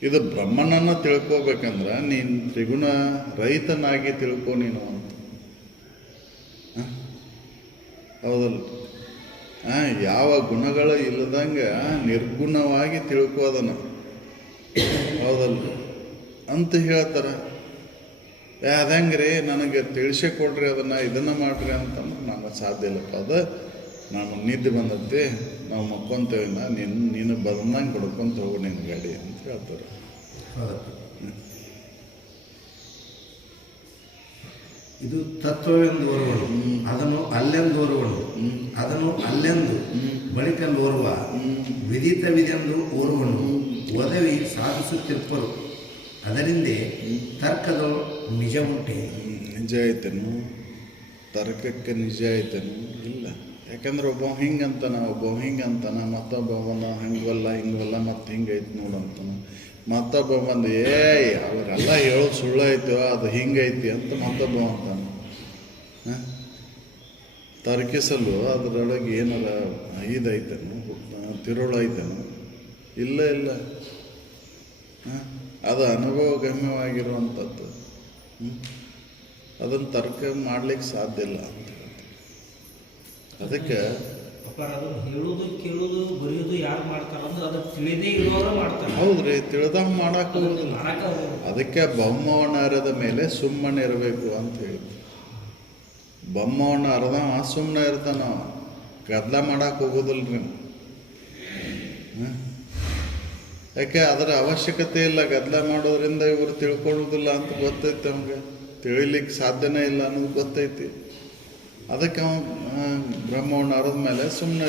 ಇದು ಬ್ರಹ್ಮನನ್ನು ತಿಳ್ಕೋಬೇಕಂದ್ರೆ ನೀನು ತ್ರಿಗುಣ ರಹಿತನಾಗಿ ತಿಳ್ಕೊ ನೀನು ಅಂತ. ಹೌದಲ್ಲ? ಯಾವ ಗುಣಗಳು ಇಲ್ಲದಂಗೆ ನಿರ್ಗುಣವಾಗಿ ತಿಳ್ಕೋದನ್ನು. ಹೌದಲ್ಲ ಅಂತ ಹೇಳ್ತಾರೆ. ಅದಂಗ್ರಿ ನನಗೆ ತಿಳಿಸೇ ಕೊಡ್ರಿ, ಇದನ್ನು ಮಾಡ್ರಿ ಅಂತಂದ್ರೆ ನಮಗೆ ಸಾಧ್ಯ ಇಲ್ಲಪ್ಪ. ಅದು ನಾವು ನಿದ್ದೆ ಬಂದೈತಿ, ನಾವು ಮಕ್ಕೊಂತೇವೆ, ನೀನು ಬಂದಂಗೆ ಕೊಡ್ಕೊಂತ ಹೋಗು ನಿನ್ನ ಗಾಡಿ ಅಂತ ಹೇಳ್ತಾರೆ. ಇದು ತತ್ವವೆಂದೋರುವಳು, ಅದನ್ನು ಅಲ್ಲೆಂದೋರುವಳು, ಅದನ್ನು ಅಲ್ಲೆಂದು ಬಳಿಕ ಲೋರುವ, ವಿದಿತವಿದೆಂದು ಓರುವನು, ಒದವಿ ಸಾಧಿಸುತ್ತಿರ್ಪರು. ಅದರಿಂದೇ ತರ್ಕದ ನಿಜ ಉಂಟೆ. ನಿಜ ಐತೇನು? ತರ್ಕಕ್ಕೆ ನಿಜ ಐತೇನು? ಇಲ್ಲ. ಯಾಕಂದ್ರೆ ಒಬ್ಬ ಹಿಂಗಂತಾನ, ಮತ್ತೊಬ್ಬ ಬಂದ ಹಿಂಗಲ್ಲ ಮತ್ತು ಹಿಂಗೈತೆ ನೋಡಂತಾನ, ಮತ್ತೊಬ್ಬ ಬಂದು ಅವರೆಲ್ಲ ಹೇಳೋದು ಸುಳ್ಳು ಐತೋ, ಅದು ಹಿಂಗೈತಿ ಅಂತ ಮತ್ತೊಬ್ಬ ಅಂತಾನೆ. ತರ್ಕಿಸಲು ಅದರೊಳಗೆ ಏನಾರ ಇದೈತೇನು, ತಿರುಳು ಐತೇನು? ಇಲ್ಲ. ಅದು ಅನುಭವಗಮ್ಯವಾಗಿರುವಂಥದ್ದು. ಅದನ್ನು ತರ್ಕ ಮಾಡ್ಲಿಕ್ಕೆ ಸಾಧ್ಯ ಇಲ್ಲ ಅಂತ ಹೇಳ್ತಾರೆ. ಅದಕ್ಕೆ ಅದನ್ನು ಹೇಳೋದು, ಕೇಳೋದು, ಬರೆಯೋದು ಯಾರು ಮಾಡ್ತಾರಂದ್ರೆ ಅದನ್ನು ತಿಳಿದೇ ಇರೋರು ಮಾಡ್ತಾರೆ. ಹೌದ್ರಿ, ತಿಳಿದಂಗೆ ಮಾಡಕ್ಕೆ ಹೋಗೋದಿಲ್ಲ. ಅದಕ್ಕೆ ಬೊಮ್ಮವನ್ನ ಅರದ ಮೇಲೆ ಸುಮ್ಮನೆ ಇರಬೇಕು ಅಂತ ಹೇಳಿದ್ರು. ಬೊಮ್ಮವನ್ನ ಅರ್ದವ ಸುಮ್ಮನೆ ಇರ್ತಾನವ, ಗದ್ದಲ ಮಾಡಕ್ಕೆ ಹೋಗೋದಿಲ್ಲ ನೀವು. ಯಾಕೆ ಅದರ ಅವಶ್ಯಕತೆ ಇಲ್ಲ. ಗದ್ದಲ ಮಾಡೋದ್ರಿಂದ ಇವರು ತಿಳ್ಕೊಳ್ಳೋದಿಲ್ಲ ಅಂತ ಗೊತ್ತೈತಿ, ನಮಗೆ ತಿಳಿಲಿಕ್ಕೆ ಸಾಧ್ಯನೇ ಇಲ್ಲ ಅನ್ನೋದು ಗೊತ್ತೈತಿ. ಅದಕ್ಕೆ ಬ್ರಹ್ಮವನ್ನು ಅರದ ಮೇಲೆ ಸುಮ್ಮನೆ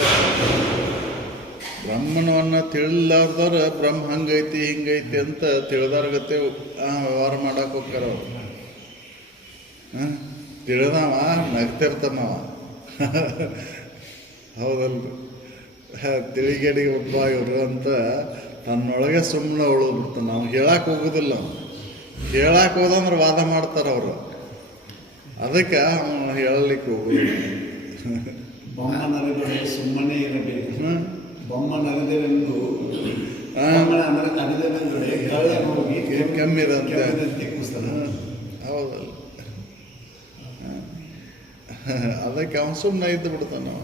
ಬ್ರಹ್ಮನವನ್ನು ತಿಳಿಲಾರ್ದವ್ರು ಬ್ರಹ್ಮ ಹಂಗೈತಿ ಹಿಂಗೈತಿ ಅಂತ ತಿಳಿದಾರ್ಗತ್ತೆ ವ್ಯವಹಾರ ಮಾಡಕ್ಕೆ ಹೋಗ್ತಾರ ಅವ್ರು. ತಿಳಿದವ ನಗ್ತಿರ್ತಾನವ. ಹೌದಲ್ರಿ? ತಿಳಿಗೇಡಿಗೆ ಒಬ್ಬ ಇವರು ಅಂತ ತನ್ನೊಳಗೆ ಸುಮ್ಮನೆ ಉಳಿದ್ಬಿಡ್ತಾನೆ. ನಾವು ಹೇಳಕ್ಕೆ ಹೋಗೋದಿಲ್ಲ. ಹೇಳಕ್ಕೆ ಹೋದಂದ್ರೆ ವಾದ ಮಾಡ್ತಾರೆ ಅವರು. ಅದಕ್ಕೆ ಅವನು ಹೇಳಲಿಕ್ಕೆ ಹೋಗೋದಿಲ್ಲ. ಬೊಮ್ಮನರದೊಡೆ ಸುಮ್ಮನೆ ಇರಬೇಕು. ಬೊಮ್ಮನರದೆಂದು ಹೋಗಿ ಕೆಮ್ಮಿದಂತೆ. ಹೌದಲ್ಲ? ಅದಕ್ಕೆ ಅವನು ಸುಮ್ಮನೆ ಇದ್ದು ಬಿಡ್ತಾನೆ.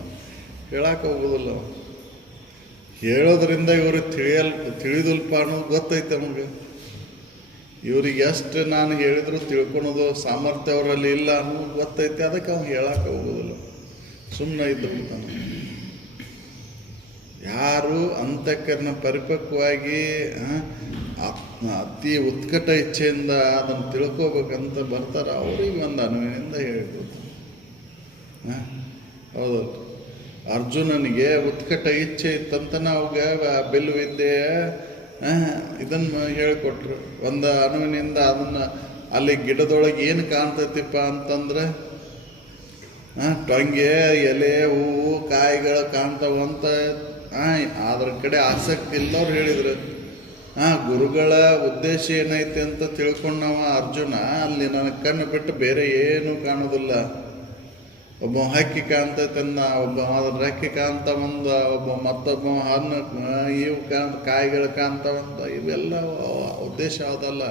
ಹೇಳಕ್ಕೆ ಹೋಗೋದಿಲ್ಲ. ಹೇಳೋದ್ರಿಂದ ಇವ್ರಿಗೆ ತಿಳಿದಲ್ಪ ಅನ್ನೋದು ಗೊತ್ತೈತೆ ನಮಗೆ. ಇವ್ರಿಗೆ ಎಷ್ಟು ನಾನು ಹೇಳಿದ್ರು ತಿಳ್ಕೊಳೋದು ಸಾಮರ್ಥ್ಯ ಅವರಲ್ಲಿ ಇಲ್ಲ ಅನ್ನೋದು ಗೊತ್ತೈತೆ. ಅದಕ್ಕೆ ಅವ್ನು ಹೇಳಕ್ಕೆ ಹೋಗೋದಿಲ್ಲ, ಸುಮ್ಮನೆ ಇದ್ದು ಬಿಡ್ತಾನೆ. ಯಾರು ಅಂತಃಕರಣ ಪರಿಪಕ್ವವಾಗಿ ಅತಿ ಉತ್ಕಟ ಇಚ್ಛೆಯಿಂದ ಅದನ್ನು ತಿಳ್ಕೋಬೇಕಂತ ಬರ್ತಾರ, ಅವ್ರಿಗೆ ಒಂದು ಅನುವಿನಿಂದ ಹೇಳಿಕೊಡ್ತಾನೆ. ಹೌದಲ್ಲ? ಅರ್ಜುನನಿಗೆ ಉತ್ಕಟ ಇಚ್ಛೆ ಇತ್ತಂತ ಅವಾಗ ಬಿಲ್ಲು ವಿದ್ಯೆ ಇದನ್ನು ಹೇಳಿಕೊಟ್ರು. ಒಂದು ಅನುವಿನಿಂದ ಅದನ್ನು ಅಲ್ಲಿ ಗಿಡದೊಳಗೆ ಏನು ಕಾಣ್ತೈತಿಪ್ಪ ಅಂತಂದ್ರೆ ಟೊಂಗೆ, ಎಲೆ, ಹೂವು, ಕಾಯಿಗಳು ಕಾಣ್ತಾವಂತ. ಅದ್ರ ಕಡೆ ಆಸಕ್ತಿ ಇಲ್ಲವ್ರು ಹೇಳಿದ್ರು. ಗುರುಗಳ ಉದ್ದೇಶ ಏನೈತೆ ಅಂತ ತಿಳ್ಕೊಂಡವ ಅರ್ಜುನ. ಅಲ್ಲಿ ನನಗೆ ಕಣ್ಣು ಬಿಟ್ಟು ಬೇರೆ ಏನೂ ಕಾಣೋದಿಲ್ಲ. ಒಬ್ಬ ಹಕ್ಕಿ ಕಾಣ್ತೈತನ್ನ, ಒಬ್ಬ ಅದ್ರ ಹಕ್ಕಿ ಕಾಣ್ತಾವಂದ, ಮತ್ತೊಬ್ಬ ಹಣ್ಣು ಇವು ಕಾಯಿಗಳು ಕಾಣ್ತಾವಂತ. ಇವೆಲ್ಲ ಉದ್ದೇಶ ಅದಲ್ಲ.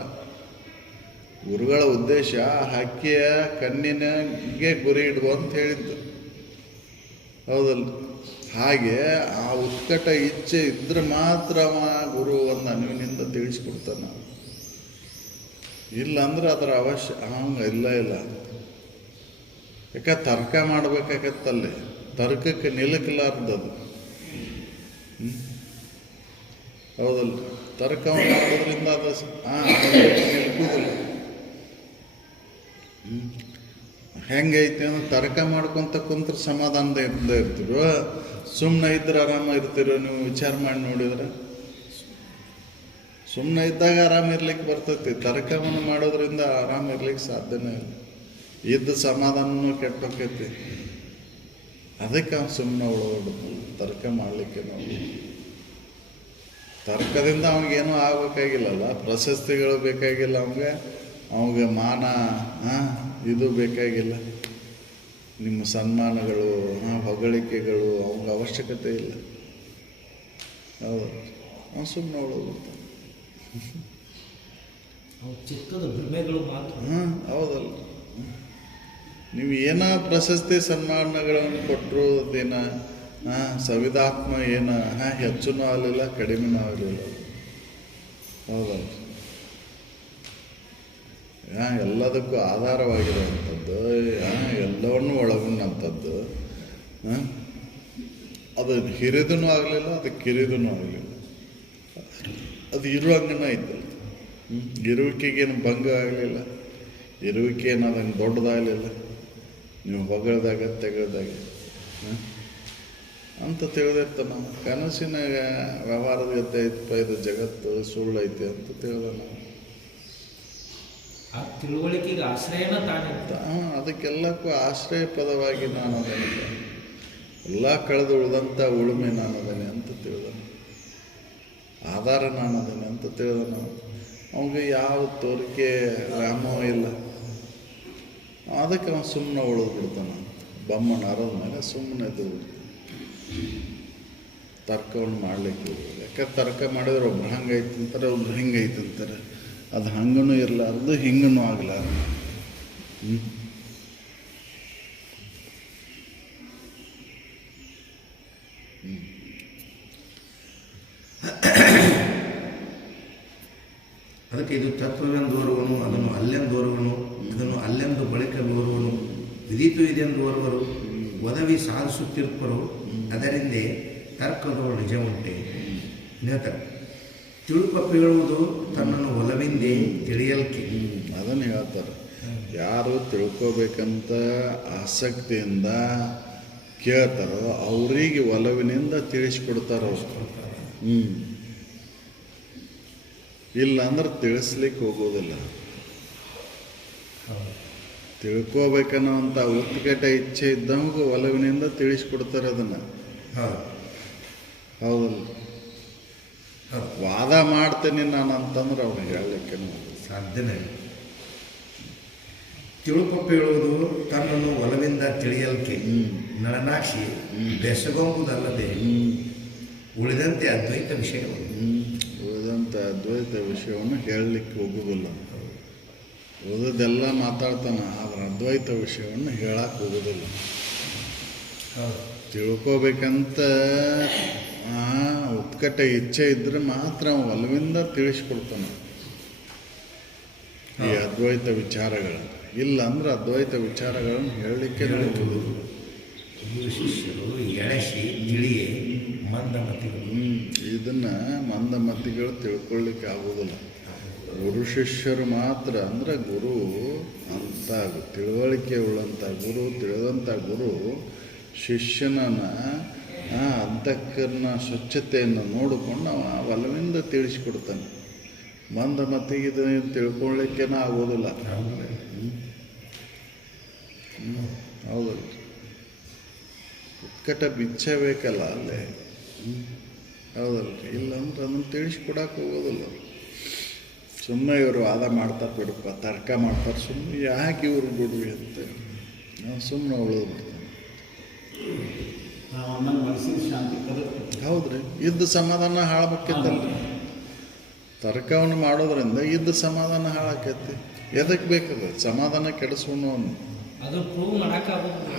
ಗುರುಗಳ ಉದ್ದೇಶ ಹಕ್ಕಿಯ ಕಣ್ಣಿನಗೆ ಗುರಿ ಇಡುವ ಅಂತ ಹೇಳಿದ್ದು. ಹೌದಲ್ಲ? ಹಾಗೆ ಆ ಉತ್ಕಟ ಇಚ್ಛೆ ಇದ್ರೆ ಮಾತ್ರ ಗುರು ಒಂದು ಅನುವಿನಿಂದ ತಿಳಿಸ್ಕೊಡ್ತಾನೆ. ಇಲ್ಲ ಅಂದ್ರೆ ಅದರ ಅವಶ್ಯ ಇಲ್ಲ. ಯಾಕೆ ತರ್ಕ ಮಾಡ್ಬೇಕಾಗತ್ತಲ್ಲಿ, ತರ್ಕಕ್ಕೆ ನಿಲುಕಲಾರ್ದದು. ಹೌದಲ್ಲ, ತರ್ಕವನ್ನು ಮಾಡೋದ್ರಿಂದ ಅದು ನಿಲ್ಕುದಿಲ್ಲ. ಹೆಂಗೈತಿ ಅಂದ್ರೆ ತರ್ಕ ಮಾಡ್ಕೊತ ಕುಂತ್ರೆ ಸಮಾಧಾನದಿಂದ ಇರ್ತಿರೋ, ಸುಮ್ಮನೆ ಇದ್ರೆ ಆರಾಮ ಇರ್ತಿರೋ. ನೀವು ವಿಚಾರ ಮಾಡಿ ನೋಡಿದ್ರೆ ಸುಮ್ಮನೆ ಇದ್ದಾಗ ಆರಾಮ ಇರ್ಲಿಕ್ಕೆ ಬರ್ತೈತಿ, ತರ್ಕವನ್ನು ಮಾಡೋದ್ರಿಂದ ಆರಾಮ ಇರ್ಲಿಕ್ಕೆ ಸಾಧ್ಯನೇ ಇಲ್ಲ. ಇದ್ದ ಸಮಾಧಾನನೂ ಕೆಟ್ಟೋಕೈತಿ. ಅದಕ್ಕೆ ಅವ್ನು ಸುಮ್ಮನೆ ಉಳ್ಕೊಂಡು ತರ್ಕ ಮಾಡಲಿಕ್ಕೆ ನಾವು ತರ್ಕದಿಂದ ಅವ್ನಿಗೇನೂ ಆಗ್ಬೇಕಾಗಿಲ್ಲಲ್ಲ, ಪ್ರಶಸ್ತಿಗಳು ಬೇಕಾಗಿಲ್ಲ ಅವಂಗೆ ಮಾನ ಇದು ಬೇಕಾಗಿಲ್ಲ, ನಿಮ್ಮ ಸನ್ಮಾನಗಳು ಹೊಗಳಿಕೆಗಳು ಅವಂಗೆ ಅವಶ್ಯಕತೆ ಇಲ್ಲ. ಹೌದು, ಅವ್ನು ಸುಮ್ಮನೆ ಉಳ್ಕೊಳ್ತಾನೆ. ಚಿತ್ತದ ಭ್ರಮೆಗಳು ಮಾತ್ರ. ಹೌದಲ್ಲ, ನೀವು ಏನೋ ಪ್ರಶಸ್ತಿ ಸನ್ಮಾನಗಳನ್ನು ಕೊಟ್ಟರು ಅದೇನ ಸಂವಿಧಾತ್ಮ ಏನು ಹೆಚ್ಚೂ ಆಗಲಿಲ್ಲ ಕಡಿಮೆನೂ ಆಗಲಿಲ್ಲ. ಹೌದಲ್ಲ, ಎಲ್ಲದಕ್ಕೂ ಆಧಾರವಾಗಿರುವಂಥದ್ದು, ಎಲ್ಲವನ್ನೂ ಒಳಗೊಂಡಂಥದ್ದು. ಅದು ಹಿರಿದೂ ಆಗಲಿಲ್ಲ, ಅದು ಕಿರಿದೂ ಆಗಲಿಲ್ಲ, ಅದು ಇರುವಂಗನ ಐತಲ್ಲ. ಇರುವಿಕೆಗೇನು ಭಂಗ ಆಗಲಿಲ್ಲ, ಇರುವಿಕೆ ಏನು ಅದಂಗೆ ದೊಡ್ಡದಾಗಲಿಲ್ಲ. ನೀವು ಹೊಗಳದಾಗ ತೆಗೆದಾಗ ಅಂತ ತಿಳಿದಿರ್ತಾನೆ. ನಾವು ಕನಸಿನಾಗ ವ್ಯವಹಾರದ ಗತೆ ಐತಪ್ಪ, ಇದು ಜಗತ್ತು ಸುಳ್ಳೈತಿ ಅಂತ ತಿಳಿದ ನಾವು. ಆ ತಿಳುವಳಿಕೆಗೆ ಆಶ್ರಯನ ತಾನೇ. ಅದಕ್ಕೆಲ್ಲಕ್ಕೂ ಆಶ್ರಯ ಪದವಾಗಿ ನಾನು ಅದೇನೆ, ಎಲ್ಲ ಕಳೆದು ಉಳಿದಂಥ ಉಳುಮೆ ನಾನು ಅದೇನೆ ಅಂತ ತಿಳಿದ, ಆಧಾರ ನಾನು ಅದೇನೆ ಅಂತ ತಿಳಿದ ನಾವು. ಅವನಿಗೆ ಯಾವ ತೋರಿಕೆ ರಾಮೋ ಇಲ್ಲ, ಅದಕ್ಕೆ ಅವನು ಸುಮ್ಮನೆ ಉಳಿದು ಬಿಡ್ತಾನೆ. ಬೊಮ್ಮನ ಅರದ ಮೇಲೆ ಸುಮ್ಮನೆ ಎದ್ದು ತರ್ಕವನ್ನು ಮಾಡಲಿಕ್ಕೆ. ಯಾಕೆ ತರ್ಕ ಮಾಡಿದ್ರೆ ಒಬ್ರು ಹಂಗೈತೆ ಅಂತಾರೆ, ಒಬ್ರು ಹಿಂಗೈತೆ ಅಂತಾರೆ. ಅದು ಹಂಗೂ ಇರಲಾರ್ದು ಹಿಂಗೂ ಆಗಲಾರ್ದು. ಅದಕ್ಕೆ ಇದು ತತ್ವವೆಂದೋರುವನು, ಅದನ್ನು ಅಲ್ಲೆಂದೋರುವನು, ಇದನ್ನು ಅಲ್ಲೆಂದು ಬಳಿಕ ಓರುವನು, ವಿಧಿತು ಇದೆಂದು ಓರ್ವರು, ಒದವಿ ಸಾಧಿಸುತ್ತಿರ್ಪರು, ಅದರಿಂದೇ ತರ್ಕದೋರು ನಿಜ ಉಂಟೆ. ಹೇಳ್ತಾರೆ, ತಿಳುಪಪ್ಪು ಹೇಳುವುದು ತನ್ನನ್ನು ಒಲವಿಂದೇ ತಿಳಿಯಲ್ಕೆ. ಅದನ್ನು ಹೇಳ್ತಾರೆ. ಯಾರು ತಿಳ್ಕೋಬೇಕಂತ ಆಸಕ್ತಿಯಿಂದ ಕೇಳ್ತಾರೋ ಅವರಿಗೆ ಒಲವಿನಿಂದ ತಿಳಿಸ್ಕೊಡ್ತಾರ ಅವ್ರು. ಇಲ್ಲ ಅಂದ್ರೆ ತಿಳಿಸ್ಲಿಕ್ಕೆ ಹೋಗೋದಿಲ್ಲ. ತಿಳ್ಕೋಬೇಕನ್ನೋಂಥ ಉತ್ಕಟ ಇಚ್ಛೆ ಇದ್ದವಾಗ ಒಲವಿನಿಂದ ತಿಳಿಸ್ಕೊಡ್ತಾರೆ ಅದನ್ನು. ಹೌದಲ್ಲ, ವಾದ ಮಾಡ್ತೀನಿ ನಾನು ಅಂತಂದ್ರೆ ಅವ್ರಿಗೆ ಹೇಳಲಿಕ್ಕೆ ಸಾಧ್ಯನೇ. ತಿಳುಪಪ್ಪು ಹೇಳುವುದು ತನ್ನನ್ನು ಒಲವಿಂದ ತಿಳಿಯಲ್ಕೆ, ನಳನಾಕ್ಷಿ ಬೆಸಗೊಂಬುದಲ್ಲದೆ ಉಳಿದಂತೆ ಅದ್ವೈತ ವಿಷಯವನ್ನು ಉಳಿದಂಥ ಅದ್ವೈತ ವಿಷಯವನ್ನು ಹೇಳಲಿಕ್ಕೆ ಹೋಗುವುದಿಲ್ಲ. ಉಳಿದೆಲ್ಲ ಮಾತಾಡ್ತಾನೆ, ಆದ್ರೆ ಅದ್ವೈತ ವಿಷಯವನ್ನು ಹೇಳಕ್ಕೆ ಹೋಗೋದಿಲ್ಲ. ತಿಳ್ಕೋಬೇಕಂತ ಉತ್ಕಟ ಇಚ್ಛೆ ಇದ್ರೆ ಮಾತ್ರ ಒಲವಿಂದ ತಿಳಿಸ್ಕೊಡ್ತಾನೆ ಈ ಅದ್ವೈತ ವಿಚಾರಗಳು. ಇಲ್ಲ ಅಂದ್ರೆ ಅದ್ವೈತ ವಿಚಾರಗಳನ್ನು ಹೇಳಲಿಕ್ಕೆ ನಡೆಯುವುದು. ಶಿಷ್ಯರು ಎಳಸಿ ತಿಳಿಯೇ ಮಂದಮತಿಗಳು. ಇದನ್ನು ಮಂದಮತಿಗಳು ತಿಳ್ಕೊಳ್ಳಿಕ್ಕೆ ಆಗೋದಿಲ್ಲ. ಗುರು ಶಿಷ್ಯರು ಮಾತ್ರ ಅಂದರೆ ಗುರು ಅಂತ ತಿಳುವಳಿಕೆ ಉಳ್ಳಂಥ ಗುರು, ತಿಳಿದಂಥ ಗುರು ಶಿಷ್ಯನನ್ನು ಅಂತಃಕರಣ ಸ್ವಚ್ಛತೆಯನ್ನು ನೋಡಿಕೊಂಡು ಅವ ಒಲವಿಂದ ತಿಳಿಸ್ಕೊಡ್ತಾನೆ. ಮಂದಮತಿಗೆ ಇದನ್ನು ತಿಳ್ಕೊಳ್ಳಿಕ್ಕೇನೂ ಆಗೋದಿಲ್ಲ. ಹೌದಲ್ಲ, ಉತ್ಕಟ ಬಿಚ್ಚ ಬೇಕಲ್ಲ ಅಲ್ಲೇ. ಹೌದಲ್ಲ, ಇಲ್ಲಾಂದ್ರೆ ಅದನ್ನು ತಿಳಿಸ್ಕೊಡಕ್ಕೆ ಹೋಗೋದಿಲ್ಲ. ಸುಮ್ಮನೆ ಇವರು ವಾದ ಮಾಡ್ತಾರೆ ಬಿಡಪ್ಪ, ತರ್ಕ ಮಾಡ್ತಾರೆ, ಸುಮ್ಮನೆ ಯಾಕೆ ಇವರು ಬಿಡ್ವಿ ಅಂತ ನಾವು ಸುಮ್ಮನೆ ಉಳಿದು ಬಿಡ್ತಾನೆ. ಹೌದ್ರಿ, ಇದ್ದ ಸಮಾಧಾನ ಹಾಳಬೇಕಿತ್ತಲ್ಲ. ತರ್ಕವನ್ನು ಮಾಡೋದ್ರಿಂದ ಇದ್ದ ಸಮಾಧಾನ ಹಾಳಾಕೈತಿ. ಎದಕ್ಕೆ ಬೇಕದ ಸಮಾಧಾನ ಕೆಡಿಸೋನು ಅದು ಪ್ರೂವ್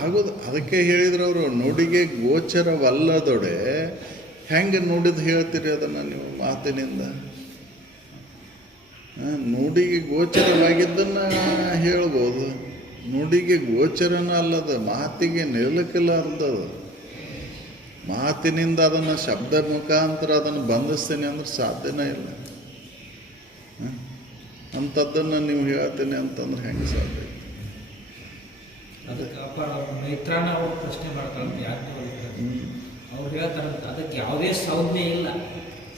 ಆಗೋದು. ಅದಕ್ಕೆ ಹೇಳಿದ್ರು ಅವರು, ನುಡಿಗೆ ಗೋಚರವಲ್ಲದೊಡೆ ಹೆಂಗೆ ನುಡಿದು ಹೇಳ್ತೀರಿ ಅದನ್ನು ನೀವು ಮಾತಿನಿಂದ? ನುಡಿಗೆ ಗೋಚರವಾಗಿದ್ದನ್ನು ಹೇಳ್ಬೋದು, ನುಡಿಗೆ ಗೋಚರನ ಅಲ್ಲದ, ಮಾತಿಗೆ ನಿಲ್ಲಕ್ಕಿಲ್ಲಾರ್ದದ. ಮಾತಿನಿಂದ ಅದನ್ನು ಶಬ್ದ ಮುಖಾಂತರ ಅದನ್ನು ಬಂಧಿಸ್ತೀನಿ ಅಂದ್ರೆ ಸಾಧ್ಯನೇ ಇಲ್ಲ. ಅಂಥದ್ದನ್ನು ನೀವು ಹೇಳ್ತೀನಿ ಅಂತಂದ್ರೆ ಹೆಂಗೆ ಸಾಧ್ಯ? ಅದಕ್ಕೆ ಅಪಾರ ಮೈತ್ರಾನ ಅವ್ರು ಪ್ರಶ್ನೆ ಮಾಡ್ತಾರೆ, ಯಾಕೆ ಅವ್ರು ಹೇಳ್ತಾರಂತ ಅದಕ್ಕೆ ಯಾವುದೇ ಸಂಜ್ಞೆ ಇಲ್ಲ,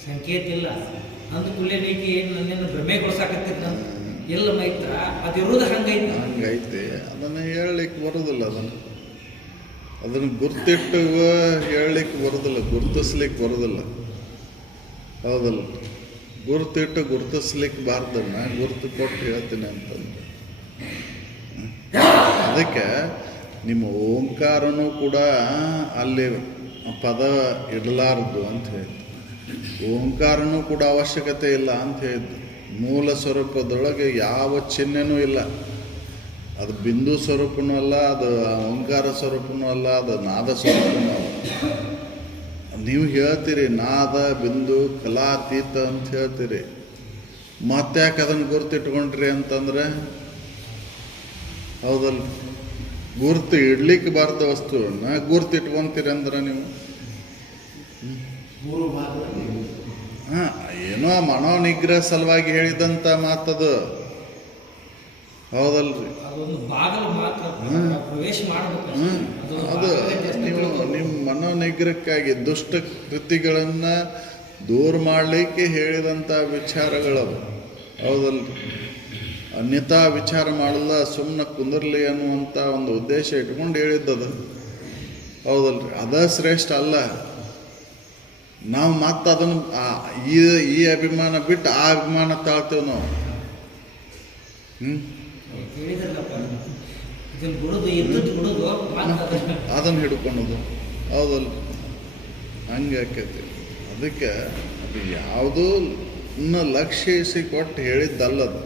ಸಂಕೇತ ಇಲ್ಲ. ಅಂದ್ಕೂಲೇನಿಗೆ ನನ್ನೇನು ಭ್ರಮೆಗೊಳಿಸಾಕತ್ತಿದ್ದ ಎಲ್ಲ ಮೈತ್ರ ಅದಿರೋದು ಹಂಗೈತೆ. ಅದನ್ನು ಹೇಳಲಿಕ್ಕೆ ಬರೋದಿಲ್ಲ. ಅದನ್ನು ಗುರ್ತಿಟ್ಟು ಹೇಳಲಿಕ್ಕೆ ಬರೋದಿಲ್ಲ, ಗುರ್ತಿಸ್ಲಿಕ್ಕೆ ಬರೋದಿಲ್ಲ. ಹೌದಲ್ಲ? ಗುರ್ತಿಟ್ಟು ಗುರ್ತಿಸ್ಲಿಕ್ಕೆ ಬಾರ್ದನ್ನ ಗುರ್ತು ಕೊಟ್ಟು ಹೇಳ್ತೀನಿ ಅಂತಂದು. ಅದಕ್ಕೆ ನಿಮ್ಮ ಓಂಕಾರನೂ ಕೂಡ ಅಲ್ಲಿ ಪದ ಇಡಲಾರದು ಅಂತ ಹೇಳಿದ್ದು. ಓಂಕಾರನೂ ಕೂಡ ಅವಶ್ಯಕತೆ ಇಲ್ಲ ಅಂತ ಹೇಳಿದ್ದು. ಮೂಲ ಸ್ವರೂಪದೊಳಗೆ ಯಾವ ಚಿಹ್ನೆನೂ ಇಲ್ಲ. ಅದು ಬಿಂದು ಸ್ವರೂಪನೂ ಅಲ್ಲ, ಅದು ಓಂಕಾರ ಸ್ವರೂಪನೂ ಅಲ್ಲ, ಅದು ನಾದ ಸ್ವರೂಪನೂ ಅಲ್ಲ. ನೀವು ಹೇಳ್ತೀರಿ ನಾದ ಬಿಂದು ಕಲಾತೀತ ಅಂತ ಹೇಳ್ತೀರಿ. ಮತ್ತ್ಯಾಕೆ ಅದನ್ನು ಗುರ್ತಿಟ್ಕೊಂಡ್ರಿ ಅಂತಂದರೆ, ಹೌದಲ್ಲ? ಗುರ್ತು ಇಡ್ಲಿಕ್ಕೆ ಬಾರ್ದ ವಸ್ತುವನ್ನು ಗುರ್ತಿಟ್ಕೊಂತೀರಿ ಅಂದ್ರೆ ನೀವು ಹಾಂ, ಏನೋ ಮನೋನಿಗ್ರಹ ಸಲುವಾಗಿ ಹೇಳಿದಂಥ ಮಾತದು. ಹೌದಲ್ರಿ? ಅದು ನೀವು ನಿಮ್ಮ ಮನೋನಿಗ್ರಹಕ್ಕಾಗಿ ದುಷ್ಟ ಕೃತಿಗಳನ್ನು ದೂರ ಮಾಡಲಿಕ್ಕೆ ಹೇಳಿದಂಥ ವಿಚಾರಗಳವು. ಹೌದಲ್ರಿ? ಅನ್ಯತಾ ವಿಚಾರ ಮಾಡಲ್ಲ, ಸುಮ್ಮನೆ ಕುಂದರ್ಲಿ ಅನ್ನುವಂಥ ಒಂದು ಉದ್ದೇಶ ಇಟ್ಕೊಂಡು ಹೇಳಿದ್ದದು. ಹೌದಲ್ರಿ? ಅದ ಶ್ರೇಷ್ಠ ಅಲ್ಲ. ನಾವು ಮತ್ತೆ ಅದನ್ನು ಈ ಅಭಿಮಾನ ಬಿಟ್ಟು ಆ ಅಭಿಮಾನ ತಾಳ್ತೇವೆ ನಾವು. ಅದನ್ನು ಹಿಡ್ಕೊಳೋದು. ಹೌದಲ್ಲ? ಹಂಗೆ ಆಕೈತಿ. ಅದಕ್ಕೆ ಅದು ಯಾವುದೂ ಲಕ್ಷಿಸಿ ಕೊಟ್ಟು ಹೇಳಿದ್ದಲ್ಲದು.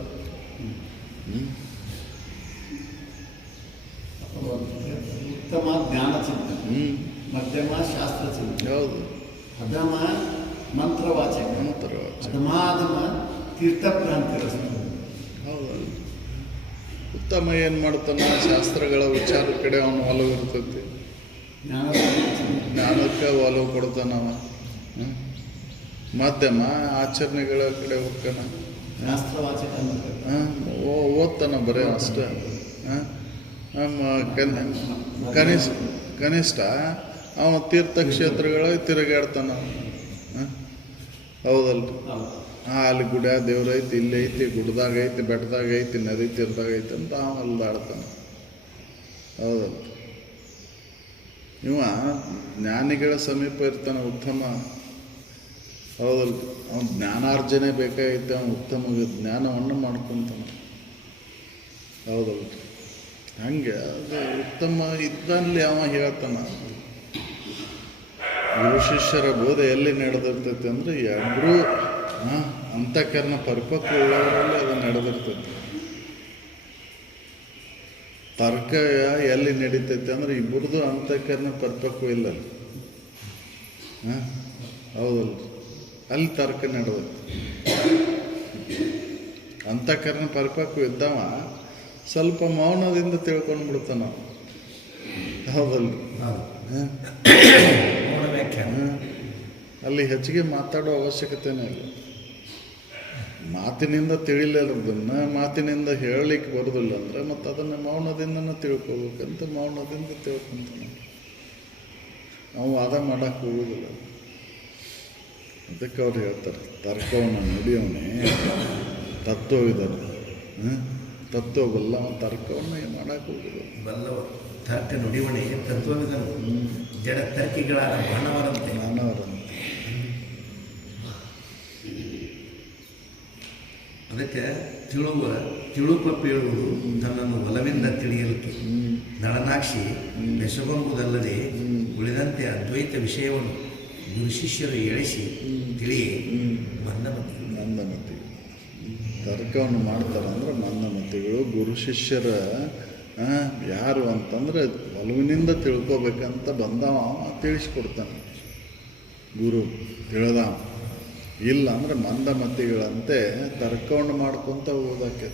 ಉತ್ತಮ ಜ್ಞಾನ ಚಿಂತನೆ, ಮಧ್ಯಮ ಶಾಸ್ತ್ರ ಚಿಂತನೆ, ಹೌದು. ಅಧಮ ಮಂತ್ರವಾಚಕ, ಅಧಮಾಧಮ ತೀರ್ಥಭ್ರಾಂತಿ. ಹೌದಲ್ಲ? ಉತ್ತಮ ಏನು ಮಾಡ್ತಾನೆ? ಶಾಸ್ತ್ರಗಳ ವಿಚಾರ ಕಡೆ ಅವನು ಒಲವು ಇರ್ತೈತಿ, ಜ್ಞಾನಕ್ಕೆ ಒಲವು ಕೊಡ್ತಾನವ. ಮಧ್ಯಮ ಆಚರಣೆಗಳ ಕಡೆ ಹೋಗ್ತಾನ, ಶಾಸ್ತ್ರವಾಚಕ ಓದ್ತಾನ ಬರೀ ಅಷ್ಟೇ. ಕನಿಷ್ಠ ಅವನ ತೀರ್ಥಕ್ಷೇತ್ರಗಳಿಗೆ ತಿರುಗಾಡ್ತಾನ. ಹೌದಲ್ರಿ? ಅಲ್ಲಿ ಗುಡ ದೇವ್ರೈತಿ, ಇಲ್ಲಿ ಐತಿ, ಗುಡ್ದಾಗ ಐತಿ, ಬೆಟ್ಟದಾಗ ಐತಿ, ನದಿ ತೀರ್ದಾಗ ಐತಿ ಅಂತ ಅವ ಅಲ್ದಾಡ್ತಾನೆ. ಹೌದಲ್ಲ? ಇವ ಜ್ಞಾನಿಗಳ ಸಮೀಪ ಇರ್ತಾನೆ, ಉತ್ತಮ. ಹೌದಲ್ಲ? ಅವನ ಜ್ಞಾನಾರ್ಜನೆ ಬೇಕಾಗೈತೆ, ಅವನು ಉತ್ತಮ ಜ್ಞಾನವನ್ನು ಮಾಡ್ಕೊತಾನೆ. ಹೌದಲ್ಲ? ಹಂಗೆ ಅದು ಉತ್ತಮ ಇದ್ದಲ್ಲಿ ಅವ ಹೇಳ್ತಾನ. ಗುರು ಶಿಷ್ಯರ ಬೋಧೆ ಎಲ್ಲಿ ನಡೆದಿರ್ತೈತಿ ಅಂದರೆ ಎರಡರೂ ಅಂತಃಕರಣ ಪರಿಪಕ್ವ ಉಳ್ಳವರಲ್ಲಿ ಅದು ನಡೆದಿರ್ತೈತಿ. ತರ್ಕ ಎಲ್ಲಿ ನಡೀತೈತಿ ಅಂದರೆ ಇಬ್ಬರದು ಅಂತಃಕರಣ ಪರಿಪಕ್ವ ಇಲ್ಲ. ಹೌದಲ್ಲ? ಅಲ್ಲಿ ತರ್ಕ ನಡೆದೈತಿ. ಅಂತಃಕರಣ ಪರಿಪಕ್ವ ಇದ್ದವ ಸ್ವಲ್ಪ ಮೌನದಿಂದ ತಿಳ್ಕೊಂಡು ಬಿಡ್ತಾನ. ಹೌದಲ್ಲ? ಅಲ್ಲಿ ಹೆಚ್ಚಿಗೆ ಮಾತಾಡೋ ಅವಶ್ಯಕತೆನೇ ಇಲ್ಲ. ಮಾತಿನಿಂದ ತಿಳಿಲಾರದನ್ನು ಮಾತಿನಿಂದ ಹೇಳಲಿಕ್ಕೆ ಬರೋದಿಲ್ಲ ಅಂದರೆ ಮತ್ತು ಅದನ್ನು ಮೌನದಿಂದನೇ ತಿಳ್ಕೊಬೇಕಂತ ಮೌನದಿಂದ ತಿಳ್ಕೊಂತಾನೆ. ನಾವು ವಾದ ಮಾಡೋಕ್ಕೆ ಹೋಗೋದಿಲ್ಲ. ಅದಕ್ಕೆ ಅವ್ರು ಹೇಳ್ತಾರೆ, ತರ್ಕವನ್ನು ನುಡಿಯವನೇ ತತ್ವವಿದನು. ತತ್ವ ಬಲ್ಲ ತರ್ಕವನ್ನು ಮಾಡೋಕ್ಕೆ ಹೋಗೋದು. ಬಲ್ಲವರು ತರ್ಕ ನುಡಿವಣೆ ತತ್ವವಿದನು, ಜಡ ತರ್ಕಿಗಳಾದ ಮಾನವರಂತೆ. ಅದಕ್ಕೆ ತಿಳುಪ ಪೇಳುವುದು ತನ್ನನ್ನು ಒಲವಿಂದ ತಿಳಿಯಲಿಕ್ಕೆ ನಳನಾಕ್ಷಿ ಬೆಸಗೊಂಬುದಲ್ಲದೆ ಉಳಿದಂತೆ ಅದ್ವೈತ ವಿಷಯವನ್ನು ಗುರು ಶಿಷ್ಯರು ಎಳಿಸಿ ತಿಳಿಯೇ ಮಂದಮತಿ. ತರ್ಕವನ್ನು ಮಾಡ್ತಾರೆ ಅಂದ್ರೆ ಮಂದಮತಿಗಳು. ಗುರು ಶಿಷ್ಯರ ಯಾರು ಅಂತಂದ್ರೆ ಒಲವಿನಿಂದ ತಿಳ್ಕೊಬೇಕಂತ ಬಂದವ ತಿಳಿಸ್ಕೊಡ್ತಾನೆ ಗುರು. ತಿಳಿದವ ಇಲ್ಲ ಅಂದರೆ ಮಂದಮತಿಗಳಂತೆ ತರ್ಕವನ್ನು ಮಾಡ್ಕೊತ ಓದಕ್ಕೆ.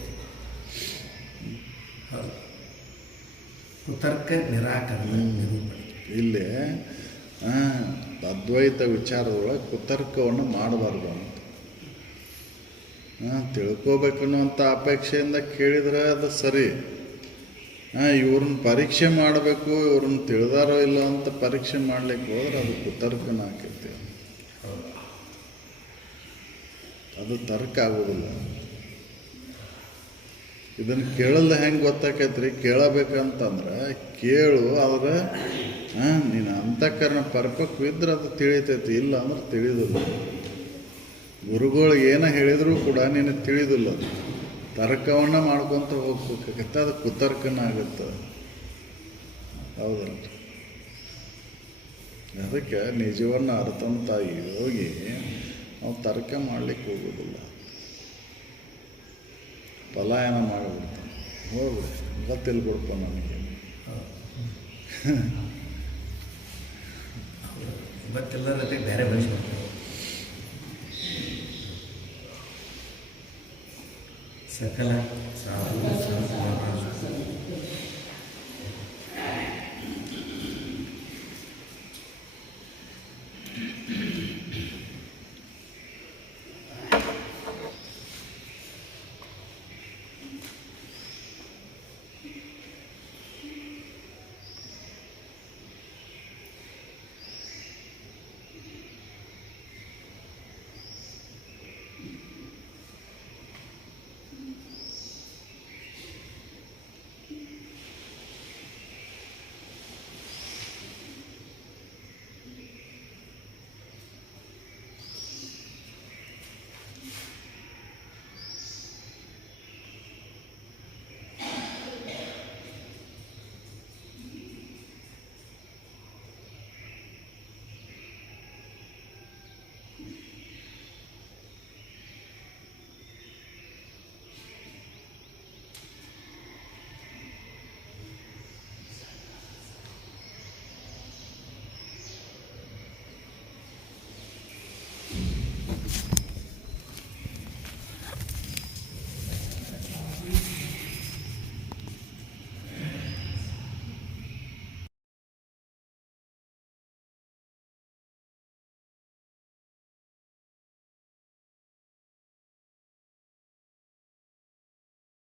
ಕುತರ್ಕ ನಿರಾಕರಣ ನಿರೂಪಣೆ. ಇಲ್ಲಿ ಅದ್ವೈತ ವಿಚಾರದೊಳಗೆ ಕುತರ್ಕವನ್ನು ಮಾಡಬಾರ್ದು ಅಂತ ತಿಳ್ಕೊಬೇಕನ್ನುವಂಥ ಅಪೇಕ್ಷೆಯಿಂದ ಕೇಳಿದರೆ ಅದು ಸರಿ. ಇವ್ರನ್ನ ಪರೀಕ್ಷೆ ಮಾಡಬೇಕು, ಇವ್ರನ್ನ ತಿಳಿದಾರೋ ಇಲ್ಲ ಅಂತ ಪರೀಕ್ಷೆ ಮಾಡ್ಲಿಕ್ಕೆ ಹೋದ್ರೆ ಅದು ಕುತರ್ಕನ ಆಕೈತಿ, ಅದು ತರ್ಕ ಆಗೋದಿಲ್ಲ. ಇದನ್ನು ಕೇಳಲ್ಲ ಹೆಂಗೆ ಗೊತ್ತಾಕೈತ್ರಿ? ಕೇಳಬೇಕಂತಂದ್ರೆ ಕೇಳು, ಆದ್ರೆ ನೀನು ಅಂತಃಕರಣ ಪರ್ಪಕ್ವ ಇದ್ರೆ ಅದು ತಿಳಿತೈತಿ, ಇಲ್ಲ ಅಂದ್ರೆ ತಿಳಿದಿಲ್ಲ. ಗುರುಗಳು ಏನೋ ಹೇಳಿದರೂ ಕೂಡ ನೀನು ತಿಳಿದಿಲ್ಲ, ಅದು ತರ್ಕವನ್ನು ಮಾಡ್ಕೊತ ಹೋಗ್ಬೇಕಾಗತ್ತೆ, ಅದು ಕುತರ್ಕನ ಆಗುತ್ತೆ. ಹೌದಲ್ಲ? ಅದಕ್ಕೆ ನಿಜವನ್ನು ಅರ್ಥಂತ ಯೋಗಿ ನಾವು ತರ್ಕ ಮಾಡ್ಲಿಕ್ಕೆ ಹೋಗೋದಿಲ್ಲ, ಪಲಾಯನ ಮಾಡಿಬಿಡ್ತಾನೆ. ಹೋಗ್ರಿ, ಗೊತ್ತಿಲ್ಲ ಬಿಡಪ್ಪ ನನಗೆ, ಗೊತ್ತಿಲ್ಲದಕ್ಕೆ ಬೇರೆ ಭಾಷೆ. ಸಕಲ ಸಾಧು